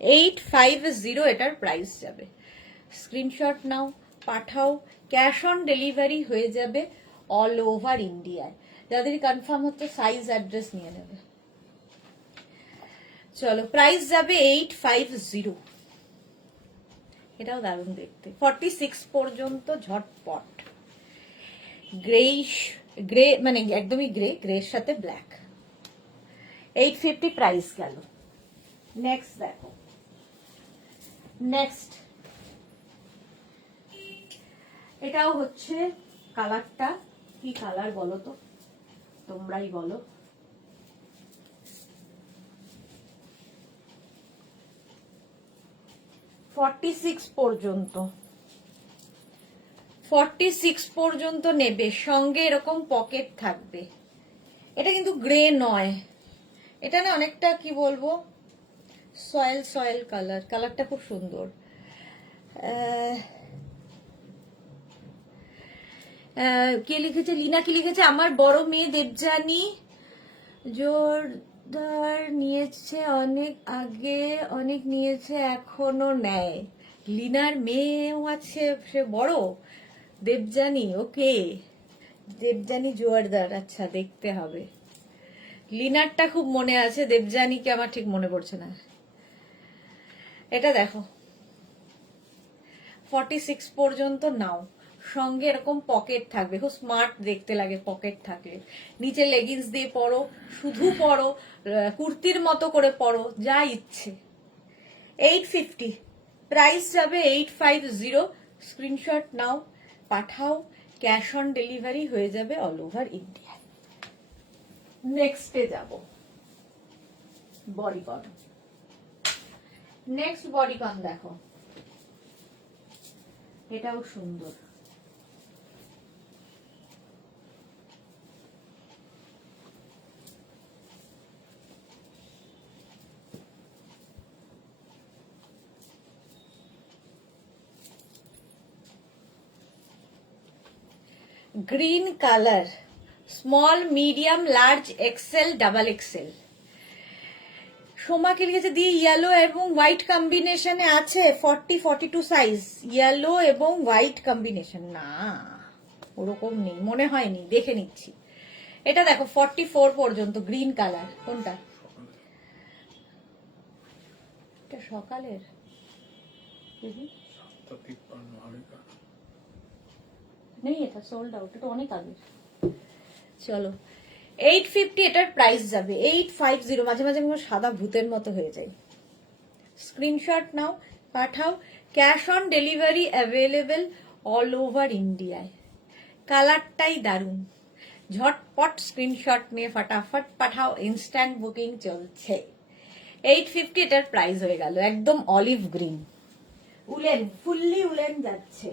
850 এটার প্রাইস যাবে। স্ক্রিনশট নাও, পাঠাও। ক্যাশ অন ডেলিভারি হয়ে যাবে অল ওভার ইন্ডিয়ায়। যাদের কনফার্ম হচ্ছে সাইজ অ্যাড্রেস নিয়ে নেবে। চলো, প্রাইস যাবে 850। এটাও দারুণ দেখতে। 46 পর্যন্ত ঝটপট। গ্রেইশ, গ্রে মানে একদমই গ্রে, গ্রের সাথে ব্ল্যাক। 850 প্রাইস গেল। নেক্সট দেখো, নেক্সট এটাও হচ্ছে, কালারটা কি কালার বলো তো, তোমরাই বলো। পর্যন্ত 46 পর্যন্ত নেবে। সঙ্গে এরকম পকেট থাকবে। এটা কিন্তু গ্রে নয়, এটা না অনেকটা কি বলবো, সয়েল সয়েল কালার। কালারটা খুব সুন্দর। কে লিখেছে, লিনা কি লিখেছে, আমার বড় মেয়ে দেবযানী জোরদার নিয়েছে অনেক আগে, অনেক নিয়েছে এখনো নেয়। লিনার মেয়েও আছে, সে বড় দেবযানী। ওকে, দেবযানী জোয়ারদার, আচ্ছা দেখতে হবে। লিনারটা খুব মনে আছে, দেবযানীকে আমার ঠিক মনে পড়ছে না। এটা দেখো 46 পর্যন্ত নাও, সঙ্গে এরকম পকেট থাকবে, খুব স্মার্ট দেখতে লাগে পকেট থাকলে। নিচে লেগিংস দিয়ে পরো, শুধু পরো, কুর্তির মতো করে পরো, যা ইচ্ছে। 850 প্রাইস যাবে 850। স্ক্রিনশট নাও, পাঠাও, ক্যাশ অন ডেলিভারি হয়ে যাবে অল ওভার ইন্ডিয়া। নেক্সটে যাব, বডিকন। নেক্সট বডিকন দেখো, এটাও সুন্দর। Green colour, small, medium, large, XL, double XL. সোমাকে লিখেছে দিয়ে ইয়েলো এবং হোয়াইট কম্বিনেশনে আছে 40-42 সাইজ, ইয়েলো এবং হোয়াইট কম্বিনেশন। না, ওরকম নেই, মনে হয়নি, দেখে নিচ্ছি। এটা দেখো 44 পর্যন্ত, গ্রিন কালার। কোনটা? এটা সকালের নেই, এটা সোল্ড আউট, এটা অনেক আগে। চলো 850 এটার প্রাইস যাবে 850। মাঝে মাঝে আমি সাদা ভূতের মতো হয়ে যাই। স্ক্রিনশট নাও, পাঠাও, cash on delivery available all over ইন্ডিয়ায়। কালারটাই দারুণ। ঝটপট স্ক্রিনশট নিয়ে ফটাফট পাঠাও, ইনস্ট্যান্ট বুকিং চলছে। 850 এটার প্রাইস হয়ে গেল, একদম olive green, woollen, fully woollen যাচ্ছে,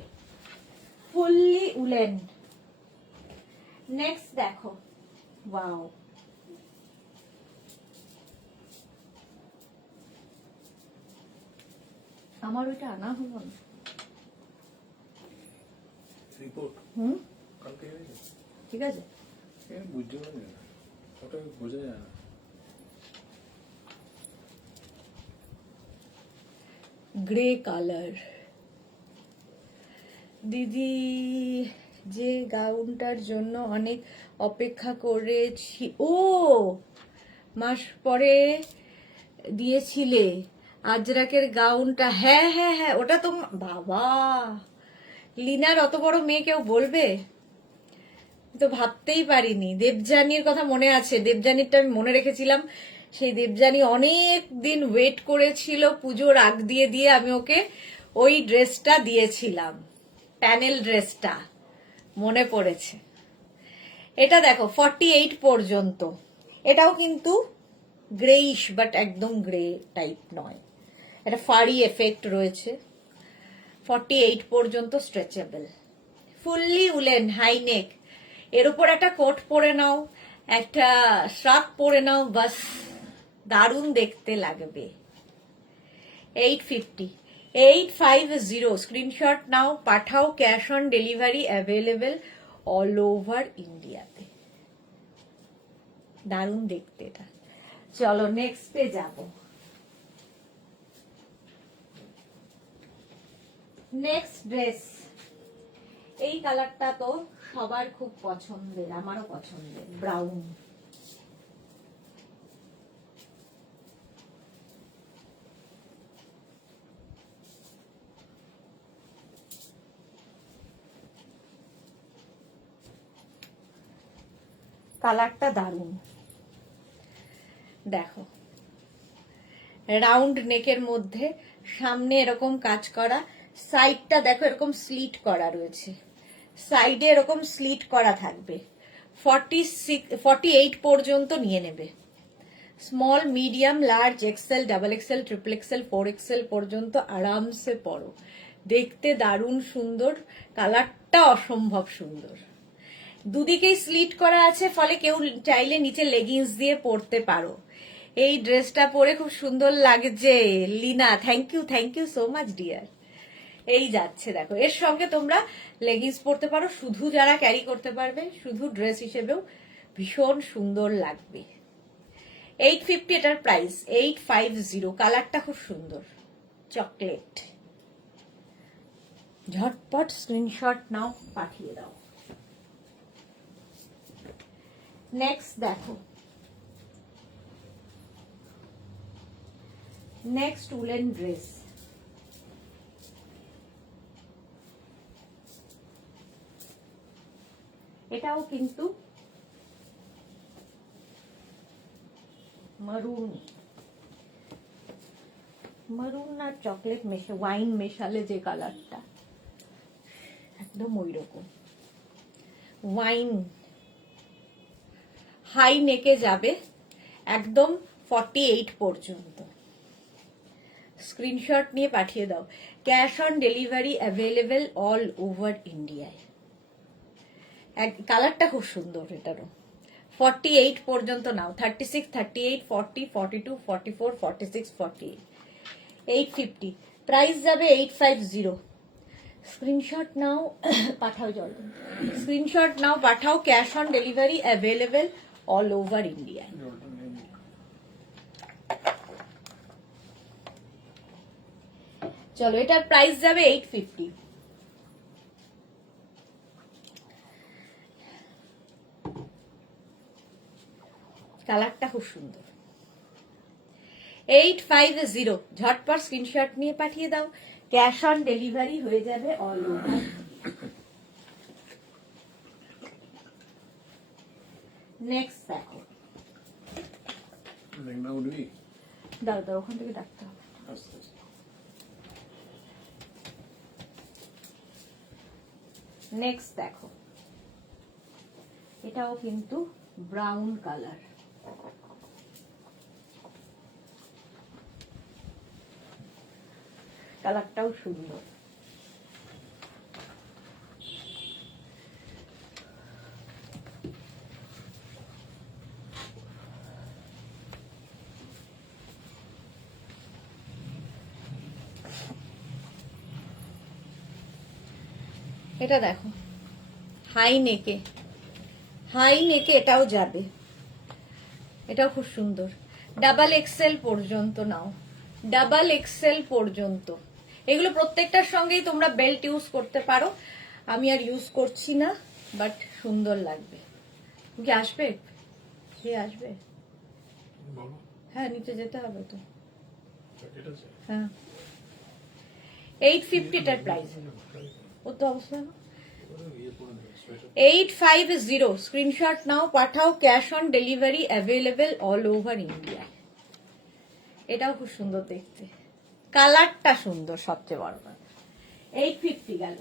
ফুললি উলেন। নেক্সট দেখো, ওয়াও, আমার ওইটা আনা হলো না। ঠিক আছে, বুঝতে পারি না, ওটা বোঝা যায় না। Grey colour. দিদি যে গাউনটার জন্য অনেক অপেক্ষা করেছি, ও মাস পরে দিয়েছিলে আজরাকের গাউনটা, হ্যাঁ হ্যাঁ হ্যাঁ, ওটা তো বাবা, লিনার অত বড় মেয়ে কেউ বলবে তো ভাবতেই পারিনি। দেবযানীর কথা মনে আছে, দেবযানীরটা আমি মনে রেখেছিলাম। সেই দেবযানী অনেক দিন ওয়েট করেছিল, পুজোর আগ দিয়ে দিয়ে আমি ওকে ওই ড্রেসটা দিয়েছিলাম, প্যানেল ড্রেসটা, মনে পড়েছে। এটা দেখো 48 পর্যন্ত, এটাও কিন্তু গ্রেইশ, বাট একদম গ্রে টাইপ নয়, এটা ফাড়ি এফেক্ট রয়েছে। 48 পর্যন্ত stretchable, fully woollen, high neck. এর উপর একটা কোট পরে নাও, একটা শ্রাক পরে নাও, বাস দারুণ দেখতে লাগবে। 850, 850। স্ক্রিনশট নাও, পাঠাও, cash on delivery available all over ইন্ডিয়াতে। দারুণ দেখতে এটা। চলো নেক্সটে যাব। নেক্সট ড্রেস, এই কালারটা তো সবার খুব পছন্দের, আমারও পছন্দের, ব্রাউন। কালারটা দারুণ, দেখো রাউন্ড নেকের মধ্যে, সামনে এরকম কাজ করা, সাইডটা দেখো এরকম স্লিট করা রয়েছে, সাইডে এরকম স্লিট করা থাকবে। 48 পর্যন্ত নিয়ে নেবে। Small, medium, large, XL, double XL, triple XL, 4XL পর্যন্ত আরামসে পরো, দেখতে দারুণ সুন্দর, কালারটা অসম্ভব সুন্দর। দুদিকেই স্লিট করা আছে, ফলে কেউ চাইলে নিচে লেগিংস দিয়ে পরতে পারো। এই ড্রেসটা পরে খুব সুন্দর লাগছে Lina, thank you so much dear. এই যাচ্ছে দেখো, এর সঙ্গে তোমরা লেগিংস পরতে পারো, শুধু যারা ক্যারি করতে পারবে, শুধু ড্রেস হিসেবেও ভীষণ সুন্দর লাগবে। 850 এটার প্রাইস, 850। কালারটা খুব সুন্দর, চকলেট। ঝটপট স্ক্রিনশট নাও, পাঠিয়ে দাও। নেক্সট দেখো, নেক্সট উলেন ড্রেস, এটাও কিন্তু মারুন আর চকলেট ওয়াইন মেশালে যে কালারটা একদম ওই রকম ওয়াইন। হাই নেকে যাবে একদম 48 পর্যন্ত। স্ক্রিনশট নিয়ে পাঠিয়ে দাও। Cash on delivery available all over ইন্ডিয়ায়। কালারটা খুব সুন্দর এটারও। 48 পর্যন্ত নাও। 36, 38, 40, 42, 44, 46, 48, 850। প্রাইস যাবে 850। স্ক্রিনশট নাও পাঠাও, জল স্ক্রিনশট নাও পাঠাও। Cash on delivery available all over ইন্ডিয়ায়। চলো, এটার প্রাইস যাবে 850। কালারটা খুব সুন্দর। 850। ঝটপট স্ক্রিনশট নিয়ে পাঠিয়ে দাও। ক্যাশ অন ডেলিভারি হয়ে যাবে অল ওভার। নেক্সট দেখো, দাও দাও, ওখান থেকে ডাকতে হবে। নেক্সট দেখো, এটাও কিন্তু ব্রাউন কালার। কালারটাও সুন্দর। এটা দেখো, হাই নেকে এটাও যাবে। এটাও খুব সুন্দর। ডাবল এক্সেল পর্যন্ত নাও, ডাবল এক্সেল পর্যন্ত। এগুলো প্রত্যেকটার সঙ্গেই তোমরা বেল্ট ইউজ করতে পারো। আমি আর ইউজ করছি না, বাট সুন্দর লাগবে। কি আসবে? কে আসবে? হ্যাঁ, নিচে যেতে হবে তো। হ্যাঁ, 850 টার প্রাইস। ও তো অবশ্যই 850। স্ক্রিনশট নাও পাঠাও। Cash on delivery available all over India. এটাও খুব সুন্দর দেখতে, কালারটা সুন্দর। সবচেয়ে বড় কথা 850 গেল।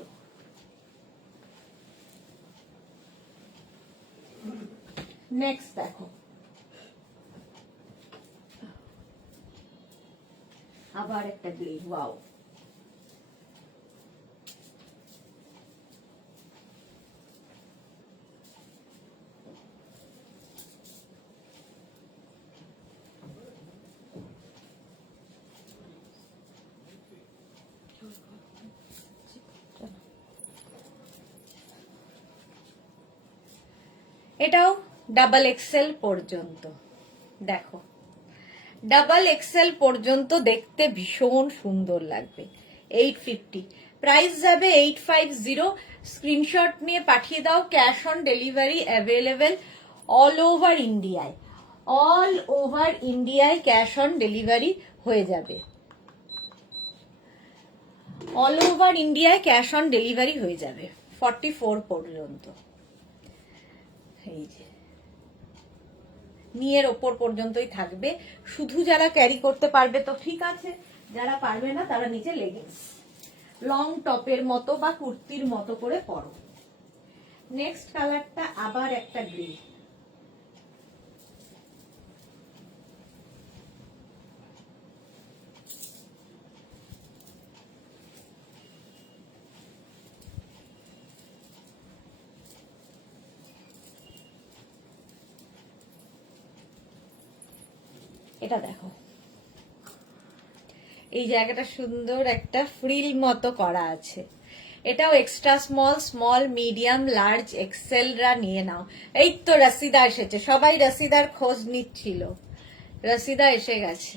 নেক্সট দেখো, আবার একটা গ্রে। ওয়াও, এটাও ডাবল এক্সেল পর্যন্ত। দেখো, ডাবল এক্সেল পর্যন্ত দেখতে ভীষণ সুন্দর লাগবে। 850। প্রাইস যাবে 850। স্ক্রিনশট নিয়ে পাঠিয়ে দাও। Cash on delivery available all over ইন্ডিয়ায়। অল ওভার ইন্ডিয়ায় ক্যাশ অন ডেলিভারি হয়ে যাবে। অল ওভার ইন্ডিয়ায় ক্যাশ অন ডেলিভারি হয়ে যাবে 44 পর্যন্ত। এই যে নিয়ের ওপর পর্যন্তই থাকবে। শুধু যারা ক্যারি করতে পারবে তো ঠিক আছে, যারা পারবে না তারা নিচে লেগিংস লং টপের মতো বা কুর্তির মতো করে পরো। নেক্সট কালারটা আবার একটা গ্রে। এটা দেখো, এই জায়গাটা সুন্দর একটা ফ্রিল মতো করা আছে। এটাও extra small, small, medium, large, এক্সেলরা নিয়ে নাও। এই তো রসিদা এসেছে, সবাই রসিদার খোঁজ নিচ্ছিল। রসিদা এসে গেছে।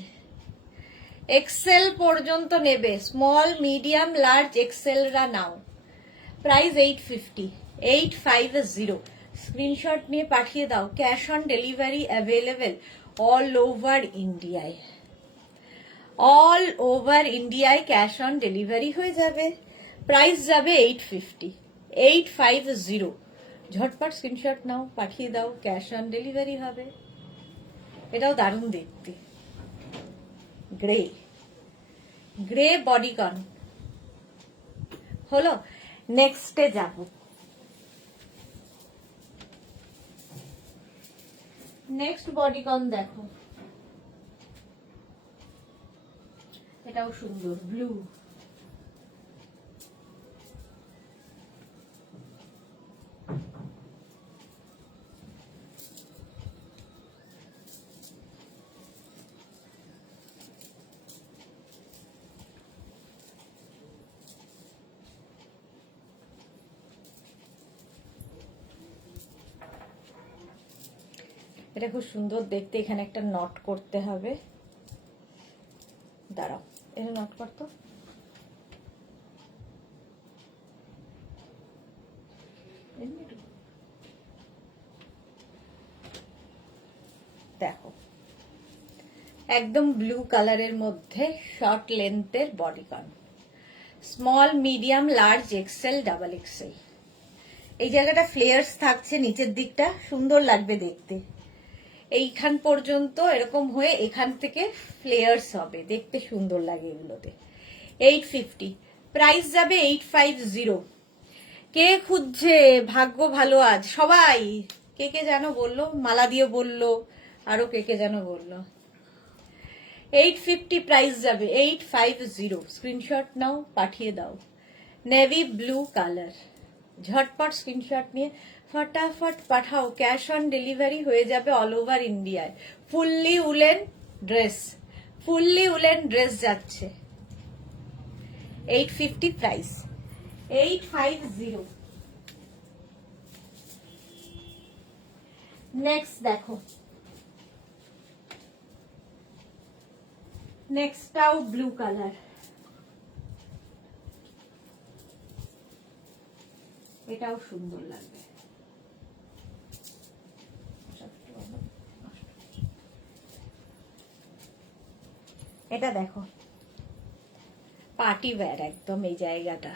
এক্সেল পর্যন্ত নেবে, স্মল, মিডিয়াম, লার্জ, এক্সেলরা নাও। প্রাইস 850। 850। স্ক্রিনশট নিয়ে পাঠিয়ে দাও। Cash on delivery available all over ইন্ডিয়ায়। অল ওভার ইন্ডিয়ায় ক্যাশ অন ডেলিভারি হয়ে যাবে। প্রাইস যাবে 850, 850। ঝটপট স্ক্রিনশট নাও, পাঠিয়ে দাও, ক্যাশ অন ডেলিভারি হবে। এটাও দারুণ দেখতে, গ্রে গ্রে বডিকন। হলো, নেক্সটে যাব। নেক্সট বডিকন দেখো, এটাও সুন্দর, ব্লু। এটা খুব সুন্দর দেখতে, এখানে একটা নট করতে হবে। দাঁড়াও, এটা নট করতো। দেখো, একদম ব্লু কালারের মধ্যে শর্ট লেন্থের bodycon, small, medium, large, XL, double XL. এই জায়গাটা ফ্লেয়ার্স থাকছে, নিচের দিকটা সুন্দর লাগবে দেখতে। এইখান পর্যন্ত এরকম হয়ে এখান থেকে ফ্লেয়ার্স হবে, দেখতে সুন্দর লাগে এগুলোতে। 850, প্রাইস যাবে 850। কে খুঁজছে? ভাগ্য ভালো আজ সবাই। কে কে যেন বললো, মালা দিয়ে বললো, আরো কে কে যেন বললো। 850 প্রাইস যাবে, 850। স্ক্রিনশট নাও, পাঠিয়ে দাও। Navy blue colour. ঝটপট স্ক্রিনশট নিয়ে ফটাফট পাঠাও, ক্যাশ অন ডেলিভারি হয়ে যাবে অল ওভার ইন্ডিয়ায়। Fully woollen dress, fully woollen dress যাচ্ছে। 850 প্রাইস, 850। নেক্সট দেখো, নেক্সটটাও ব্লু কালার। এটাও সুন্দর লাগবে। এটা দেখো, পার্টি ওয়্যার একদম। এই জায়গাটা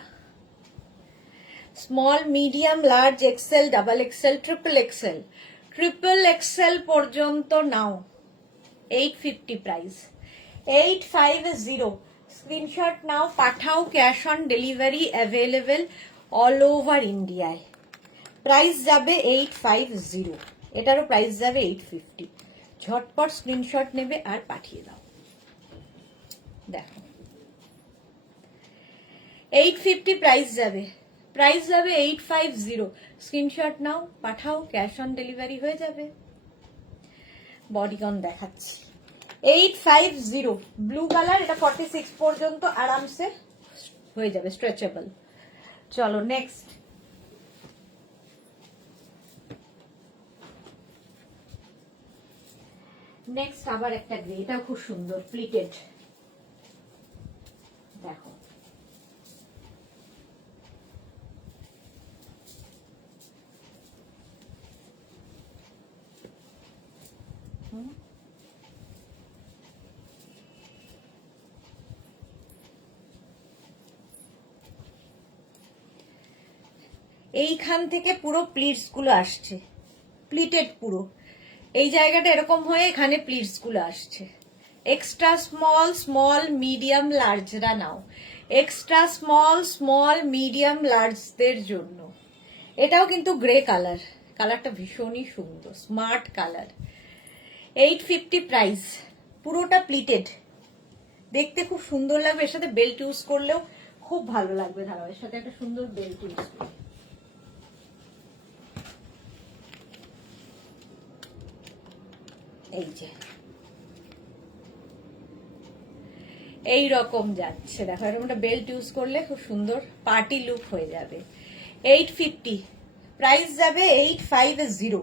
small, medium, large, XL, double XL, triple XL, triple XL পর্যন্ত নাও। 850 প্রাইস, 850। স্ক্রিনশট নাও, পাঠাও, cash on delivery available all over ইন্ডিয়ায়। প্রাইস যাবে 850, এটারও প্রাইস যাবে 850। ঝটপট স্ক্রিনশট নেবে আর পাঠিয়ে দাও। দেখো, 850 প্রাইস যাবে, প্রাইস যাবে 850। স্ক্রিনশট নাও, পাঠাও, ক্যাশ অন ডেলিভারি হয়ে যাবে। বডিকন দেখাচ্ছি, 850 ব্লু কালার। এটা 46 পর্যন্ত আরামসে হয়ে যাবে, স্ট্রেচেবল। চলো নেক্সট। নেক্সট আবার একটা গ্রে, এটাও খুব সুন্দর, প্লিটেড। দেখো, এইখান থেকে পুরো প্লিটস গুলো আসছে, প্লিটেড পুরো। এই জায়গাটা এরকম হয়ে এখানে প্লিটস গুলো আসছে। এক্সট্রা স্মল, স্মল, মিডিয়াম, লার্জরা নাও। এক্সট্রা স্মল, স্মল, মিডিয়াম, লার্জদের জন্য। এটাও কিন্তু গ্রে কালার, কালারটা ভীষণই সুন্দর, স্মার্ট কালার। 850 প্রাইস, পুরোটা প্লিটেড, দেখতে খুব সুন্দর লাগবে। এর সাথে বেল্ট ইউজ করলেও খুব ভালো লাগবে। ধরো, এর সাথে একটা সুন্দর বেল্ট ইউজ করবে। এই যে এই রকম যাচ্ছে, দেখো, এরকম একটা বেল্ট ইউজ করলে খুব সুন্দর পার্টি লুক হয়ে যাবে। 850 প্রাইস যাবে, 850।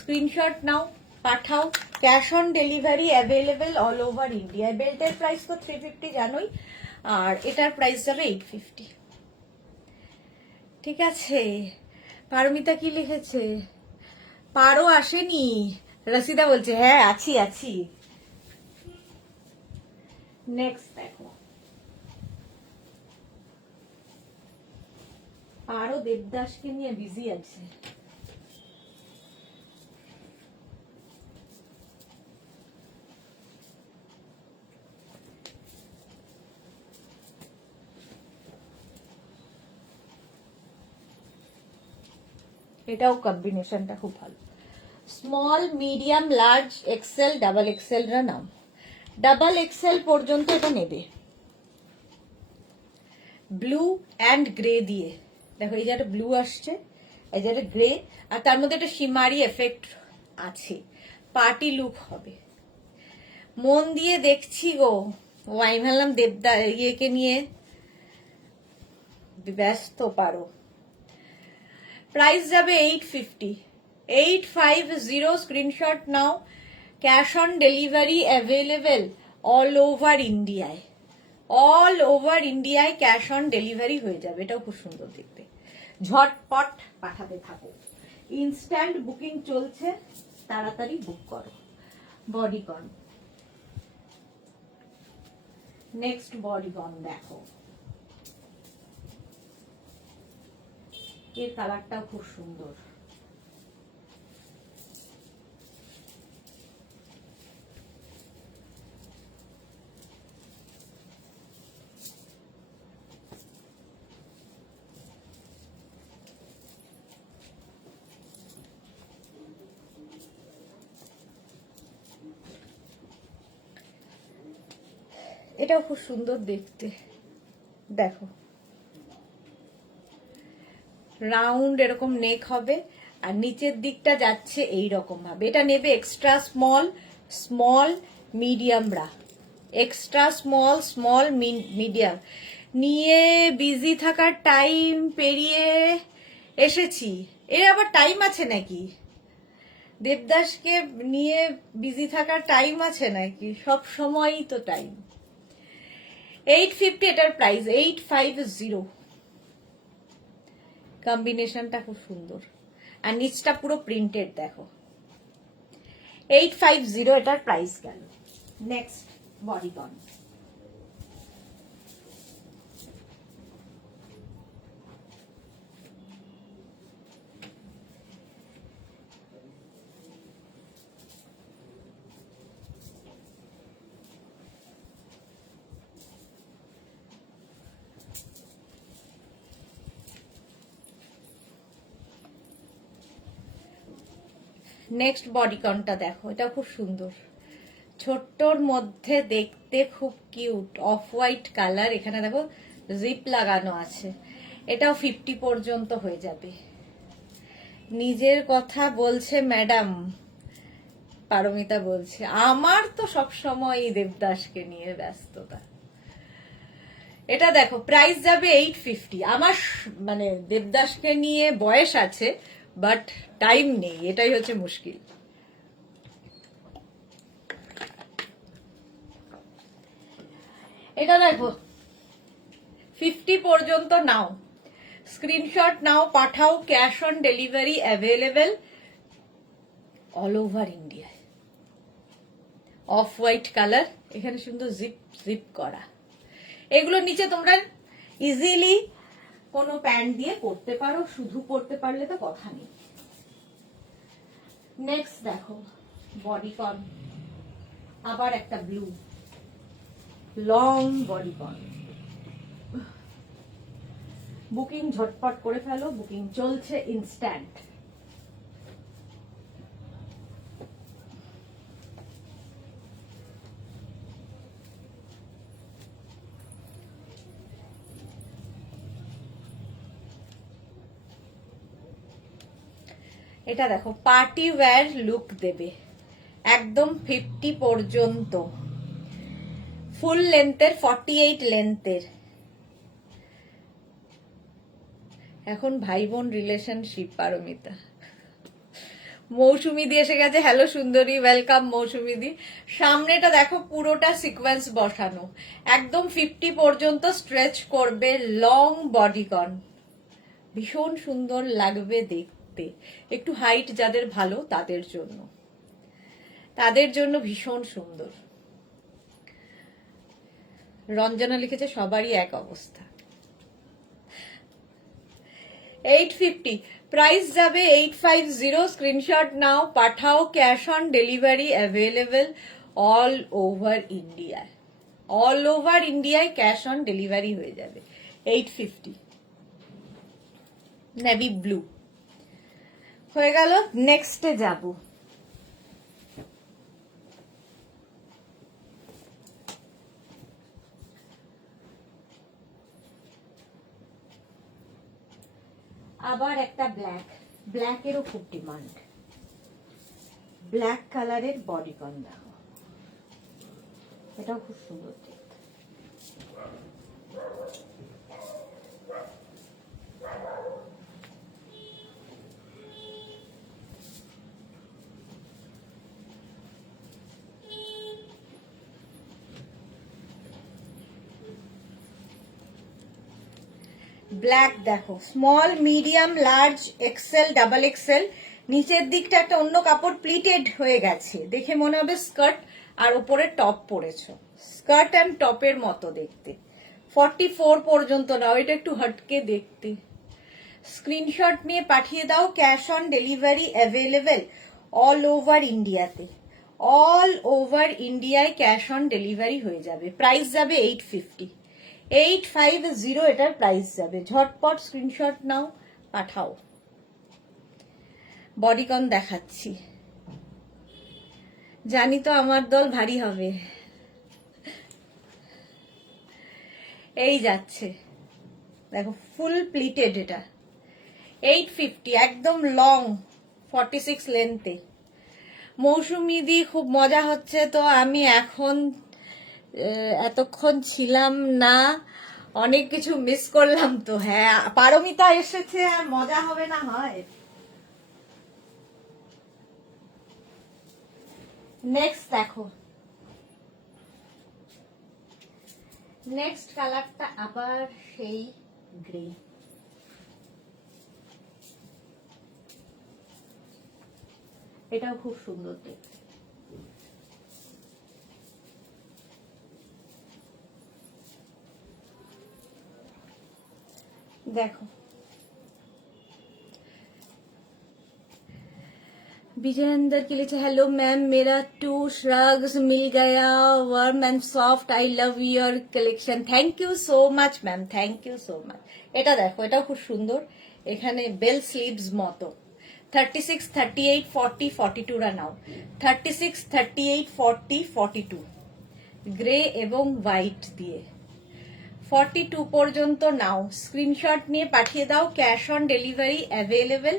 স্ক্রিনশট নাও, পাঠাও, cash on delivery available all over India. বেল্টের প্রাইস তো 350 জানোই, আর এটার প্রাইস যাবে 850। ঠিক আছে। পারমিতা কি লিখেছে? পারো আসেনি, রসিদা বলছে হ্যাঁ আছি আছি। নেক্সট দেখো, আরো দেবদাসকে নিয়ে বিজি আছে। এটাও কম্বিনেশনটা খুব ভালো। Small, medium, large, XL, double XL রা নাম। ডাবল এক্সেল পর্যন্ত এটা নেবে। ব্লু অ্যান্ড গ্রে দিয়ে দেখো, এই যে একটা ব্লু আসছে, এই যে একটা গ্রে, আর তার মধ্যে একটা শিমারি এফেক্ট আছে, পার্টি লুক হবে। মন দিয়ে দেখছি গো, ও আমি ভাবলাম দেবদা ইয়েকে নিয়ে ব্যস্ত পারো। প্রাইস যাবে 850, 850। Screenshot now. Cash on delivery available all over ইন্ডিয়ায়। অল ওভার ইন্ডিয়ায় ক্যাশ অন ডেলিভারি হয়ে যাবে। এটাও খুব সুন্দর দেখতে। ঝটপট পাঠাতে থাকো, ইনস্ট্যান্ট বুকিং চলছে, তাড়াতাড়ি বুক করো। বডিকন, নেক্সট বডিকন দেখো, এর কালারটাও খুব সুন্দর। এটাও খুব সুন্দর দেখতে, দেখো রাউন্ড এরকম নেক হবে, আর নিচের দিকটা যাচ্ছে এই রকম ভাবে। এটা নেবে এক্সট্রা স্মল, স্মল, মিডিয়ামরা। এক্সট্রা স্মল, স্মল, মিডিয়াম নিয়ে বিজি থাকার টাইম পেরিয়ে এসেছি। এর আবার টাইম আছে নাকি? দেবদাসকে নিয়ে বিজি থাকার টাইম আছে নাকি? সব সময়ই তো টাইম। 850 এটার প্রাইস, 850। কম্বিনেশনটা খুব সুন্দর, আর নিচটা পুরো প্রিন্টেড দেখো। 850 এটার প্রাইস গেল। নেক্সট বডিকন, নেক্সট বডিকনটা দেখো, এটা খুব সুন্দর, ছোট্টর মধ্যে দেখতে খুব কিউট, অফ হোয়াইট কালার। এখানে দেখো জিপ লাগানো আছে। এটাও 50 পর্যন্ত হয়ে যাবে। নিজের কথা বলছে ম্যাডাম, পারমিতা বলছে আমার তো সবসময় দেবদাসকে নিয়ে ব্যস্ততা। এটা দেখো, প্রাইস যাবে 850। আমার মানে দেবদাসকে নিয়ে বয়স আছে, বাট টাইম নেই, এটাই হচ্ছে মুশকিল। এটা দেখো 50 পর্যন্ত নাও, স্ক্রিনশট নাও, পাঠাও। Cash on delivery available all over ইন্ডিয়ায়। অফ হোয়াইট কালার, এখানে সুন্দর জিপ জিপ করা। এগুলোর নিচে তোমরা ইজিলি কোনো প্যান্ট দিয়ে পরতে পারো, শুধু পরতে পারলে তো কথা নেই। নেক্সট দেখো বডিকন, আবার একটা ব্লু লং বডিকন। বুকিং ঝটপট করে ফেলো, বুকিং চলছে ইনস্ট্যান্ট। এটা দেখো পার্টি ওয়্যার লুক দেবে, একদম 50 পর্যন্ত, ফুল লেন্থের, 48 লেন্থের। এখন ভাই বোন রিলেশনশিপ। পারমিতা, মৌসুমি দি এসে গেছে। হ্যালো সুন্দরী, ওয়েলকাম মৌসুমি দি। সামনেটা দেখো পুরোটা সিকোয়েন্স বসানো, একদম 50 পর্যন্ত স্ট্রেচ করবে, লং বডিকন, ভীষণ সুন্দর লাগবে দেখতে। একটু হাইট যাদের ভালো তাদের জন্য ভীষণ সুন্দর। রঞ্জনা লিখেছে সবারই এক অবস্থা। 850 প্রাইস যাবে 850। স্ক্রিনশট নাও, পাঠাও, cash on delivery available all over India. All over ইন্ডিয়ায় ক্যাশ অন ডেলিভারি হয়ে যাবে। 850 নেভি ব্লু হয়ে গেল। নেক্সটে যাব। আবার একটা ব্ল্যাক, ব্ল্যাকেরও খুব ডিমান্ড। ব্ল্যাক কালারের বডিকন দেখো, এটাও খুব সুন্দর দেখতে। ব্ল্যাক দেখো, small, medium, large, XL, double XL. নিচের দিকটা একটা অন্য কাপড় প্লিটেড হয়ে গেছে, দেখে মনে হবে স্কার্ট আর ওপরে টপ পরেছো। স্কার্ট অ্যান্ড টপের মতো দেখতে। 44 পর্যন্ত নাও, এটা একটু হটকে দেখতে। স্ক্রিনশট নিয়ে পাঠিয়ে দাও, cash on delivery available all over ইন্ডিয়াতে। অল ওভার ইন্ডিয়ায় ক্যাশ অন ডেলিভারি হয়ে যাবে। প্রাইস যাবে 850। 850 এটার প্রাইস যাবে। ঝটপট স্ক্রিনশট নাও, পাঠাও। বডিকন দেখাচ্ছি, জানি তো আমার দল ভারী হবে। এই যাচ্ছে দেখো, ফুল প্লিটেড এটা। 850 একদম লং, 46 লেন্থে। মৌসুমি দি খুব মজা হচ্ছে, তো আমি এখন এতক্ষণ ছিলাম না, অনেক কিছু মিস করলাম তো। হ্যাঁ, পারমিতা এসেছে, আর মজা হবে না হয়। নেক্সট দেখো, নেক্সট কালারটা আবার সেই গ্রে। এটাও খুব সুন্দর দেখতে। দেখো, विजयेंद्र के लिए हेलो मैम, मेरा 2 श्रग्स मिल गया, warm and soft, I love your collection. Thank you so much ma'am, thank you so much. এটা দেখো, এটাও খুব সুন্দর। এখানে বেল স্লিভস মতো। 36, 38, 40, 42 রা নাও। 36, 38, 40, 42 গ্রে এবং হোয়াইট দিয়ে। 42 পর্যন্ত নাও, স্ক্রিনশট নিয়ে পাঠিয়ে দাও, cash on delivery available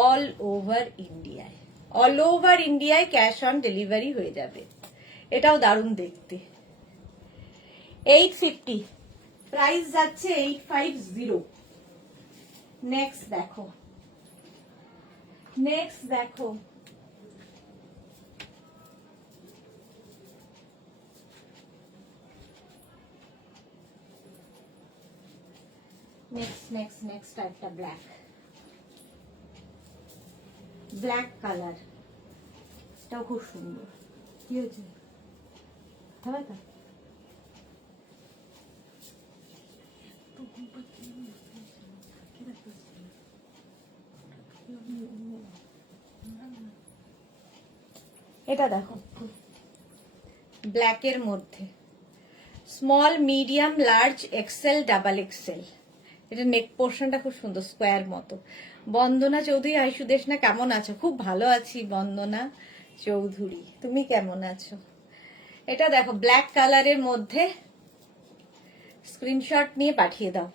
all over ইন্ডিয়ায়। অল ওভার ইন্ডিয়ায় ক্যাশ অন ডেলিভারি হয়ে যাবে। এটাও দারুণ দেখতে। 850 প্রাইস যাচ্ছে 850। নেক্সট দেখো, নেক্সট দেখো, নেক্সট একটা ব্ল্যাক, ব্ল্যাক কালার। এটাও খুব সুন্দর। কি হয়েছে, হবে তো? এটা দেখো, ব্ল্যাকের মধ্যে small, medium, large, XL, double XL. এটা নেক পোর্শনটা খুব সুন্দর, স্কোয়ার মতো। বন্দনা চৌধুরী, আইসু দেশনা, কেমন আছো? খুব ভালো আছি বন্দনা চৌধুরী, তুমি কেমন আছো? এটা দেখো, ব্ল্যাক কালারের মধ্যে। স্ক্রিনশট নিয়ে পাঠিয়ে দাও,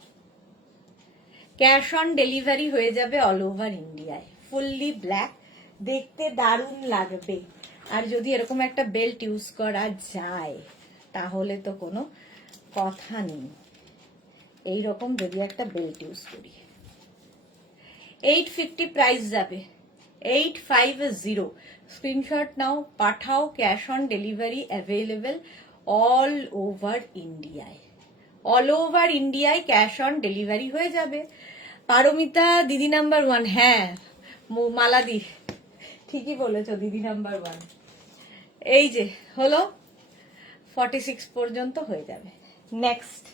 ক্যাশ অন ডেলিভারি হয়ে যাবে অল ওভার ইন্ডিয়ায়। ফুললি ব্ল্যাক, দেখতে দারুণ লাগবে। আর যদি এরকম একটা বেল্ট ইউজ করা যায় তাহলে তো কোনো কথা নেই। এইরকম যদি একটা বেল্ট ইউজ করি। 850 প্রাইস যাবে। 850 স্ক্রিনশট নাও, পাঠাও, cash on delivery available all over ইন্ডিয়ায়। অল ওভার ইন্ডিয়ায় ক্যাশ অন ডেলিভারি হয়ে যাবে। পারমিতা দিদি নাম্বার 1। হ্যাঁ মালাদি, ঠিকই বলেছো, দিদি নাম্বার 1। এই যে হলো, 46 পর্যন্ত হয়ে যাবে। নেক্সট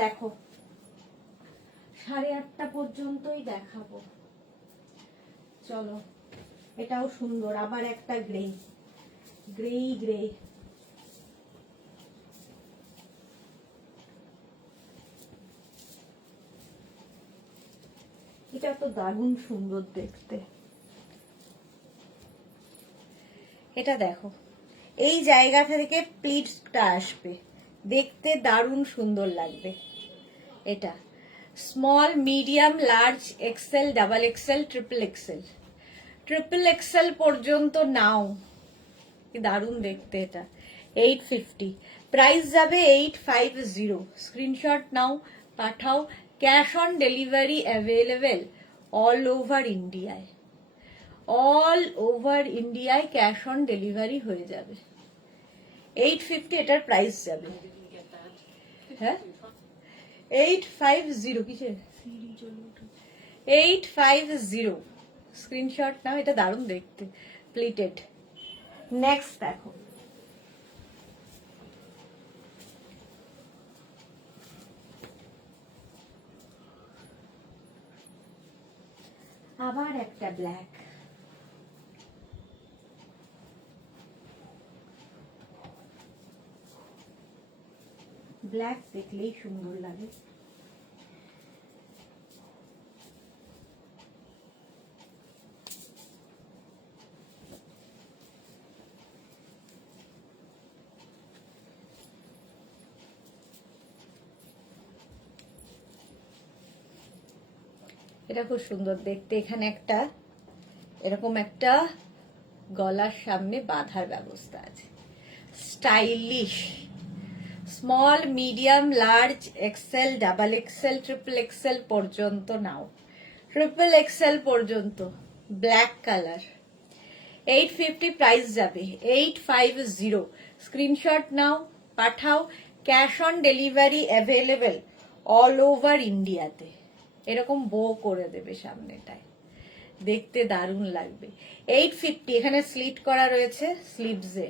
দেখো 8:30 পর্যন্তই দেখাবো। চলো, এটাও সুন্দর, আবার একটা গ্রে। এটা তো দারুণ সুন্দর দেখতে। এটা দেখো, এই জায়গা থেকে প্লিটটা আসবে, দেখতে দারুণ সুন্দর লাগবে। এটা small, medium, large, XL, double XL, triple XL পর্যন্ত নাও। কি দারুণ দেখতে এটা। 850, প্রাইস যাবে 850। স্ক্রিনশট নাও, পাঠাও। Cash on delivery available all over ইন্ডিয়ায়। ক্যাশ অন ডেলিভারি হয়ে যাবে। 850 এটার প্রাইস যাবে। হ্যাঁ, 850 কিসের? 850। স্ক্রিনশট নাও, এটা দারুণ দেখতে, প্লিটেড। নেক্সট দেখো, আবার একটা ব্ল্যাক। ব্ল্যাক দেখলেই সুন্দর লাগে। এটা খুব সুন্দর দেখতে। এখানে একটা এরকম একটা গলার সামনে বাঁধার ব্যবস্থা আছে, stylish. Small, medium, large, XL, double XL, triple XL পর্যন্ত নাও। ট্রিপল এক্সেল পর্যন্ত, ব্ল্যাক কালার। 850 প্রাইস যাবে। 850। স্ক্রিনশট নাও, পাঠাও। Cash on delivery available all over ইন্ডিয়াতে। এরকম বো করে দেবে সামনেটায়, দেখতে দারুণ লাগবে। 850। এখানে স্লিট করা রয়েছে স্লিভসে।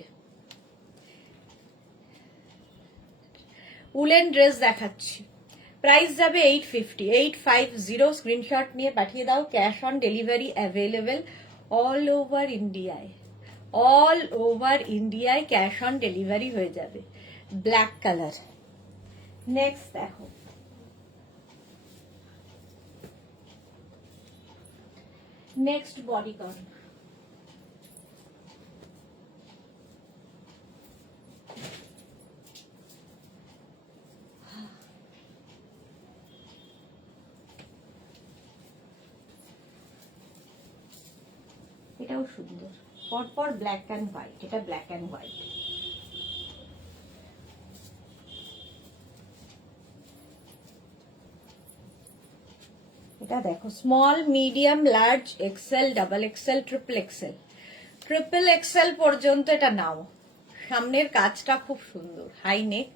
উলেন ড্রেস দেখাচ্ছি, প্রাইস যাবে 850। 850। স্ক্রিনশট নিয়ে পাঠিয়ে দাও। Cash on delivery available all over ইন্ডিয়ায় ক্যাশ অন ডেলিভারি হয়ে যাবে। Black colour. নেক্সট দেখো, নেক্সট বডিকন। এটাও সুন্দর, পরপর ব্ল্যাক অ্যান্ড হোয়াইট। এটা ব্ল্যাক অ্যান্ড হোয়াইট। এটা দেখো, small, medium, large, XL, double XL, triple XL পর্যন্ত এটা নাও। সামনের কাজটা খুব সুন্দর, হাই নেক।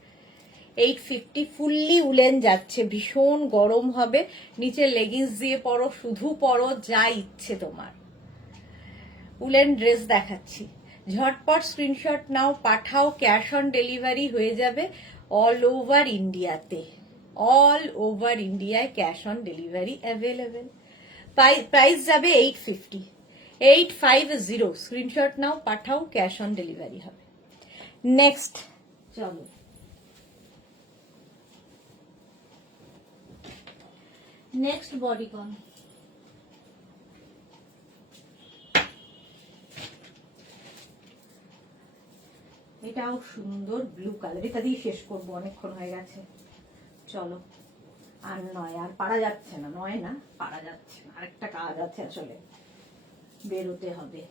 850। ফুললি উলেন যাচ্ছে, ভীষণ গরম হবে। নিচে লেগিংস দিয়ে পরো, শুধু পরো, যা ইচ্ছে তোমার। উলেন ড্রেস দেখাচ্ছি, ঝটপট স্ক্রিনশট নাও, পাঠাও। ক্যাশ অন ডেলিভারি হয়ে যাবে অল ওভার ইন্ডিয়াতে। অল ওভার ইন্ডিয়ায় cash on delivery available. Price যাবে 850। 850। স্ক্রিনশট নাও, পাঠাও। ক্যাশ অন ডেলিভারি হবে। নেক্সট চলো, নেক্সট বডিকন। এটাও সুন্দর, ব্লু কালার। এটা দিয়ে শেষ করবো, অনেকক্ষণ হয়ে গেছে। চলো, আর নয়, আর পারা যাচ্ছে না। নয় না, পারা যাচ্ছে না, আরেকটা কাজ আছে, আসলে বেরোতে হবে।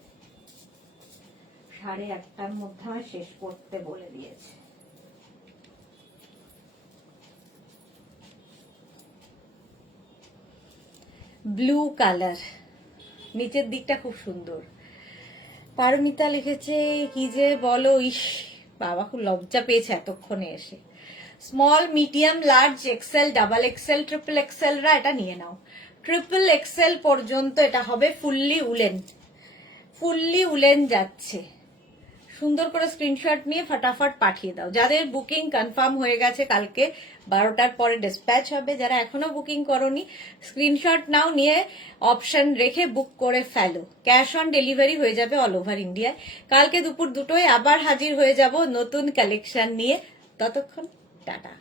8:30টার মধ্যে আমার শেষ করতে বলে দিয়েছে। ব্লু কালার, নিচের দিকটা খুব সুন্দর। পারমিতা লিখেছে কি যে বলো, ইস বাবা, খুব লজ্জা পেয়েছে এতক্ষণে এসে। Small, medium, large, XL, double XL, triple এক্সেলরা এটা নিয়ে নাও। ট্রিপল এক্সেল পর্যন্ত এটা হবে। ফুললি উলেন যাচ্ছে, সুন্দর করে স্ক্রিনশট নিয়ে ফটাফট পাঠিয়ে দাও। যাদের বুকিং কনফার্ম হয়ে গেছে কালকে 12টার পরে ডিসপ্যাচ হবে, যারা এখনো বুকিং করনি স্ক্রিনশট নাও, নিয়ে অপশন রেখে বুক করে ফেলো। ক্যাশ অন ডেলিভারি হয়ে যাবে অল ওভার ইন্ডিয়ায়। কালকে দুপুর 2টোয় আবার হাজির হয়ে যাব নতুন কালেকশন নিয়ে। ততক্ষণ টাটা।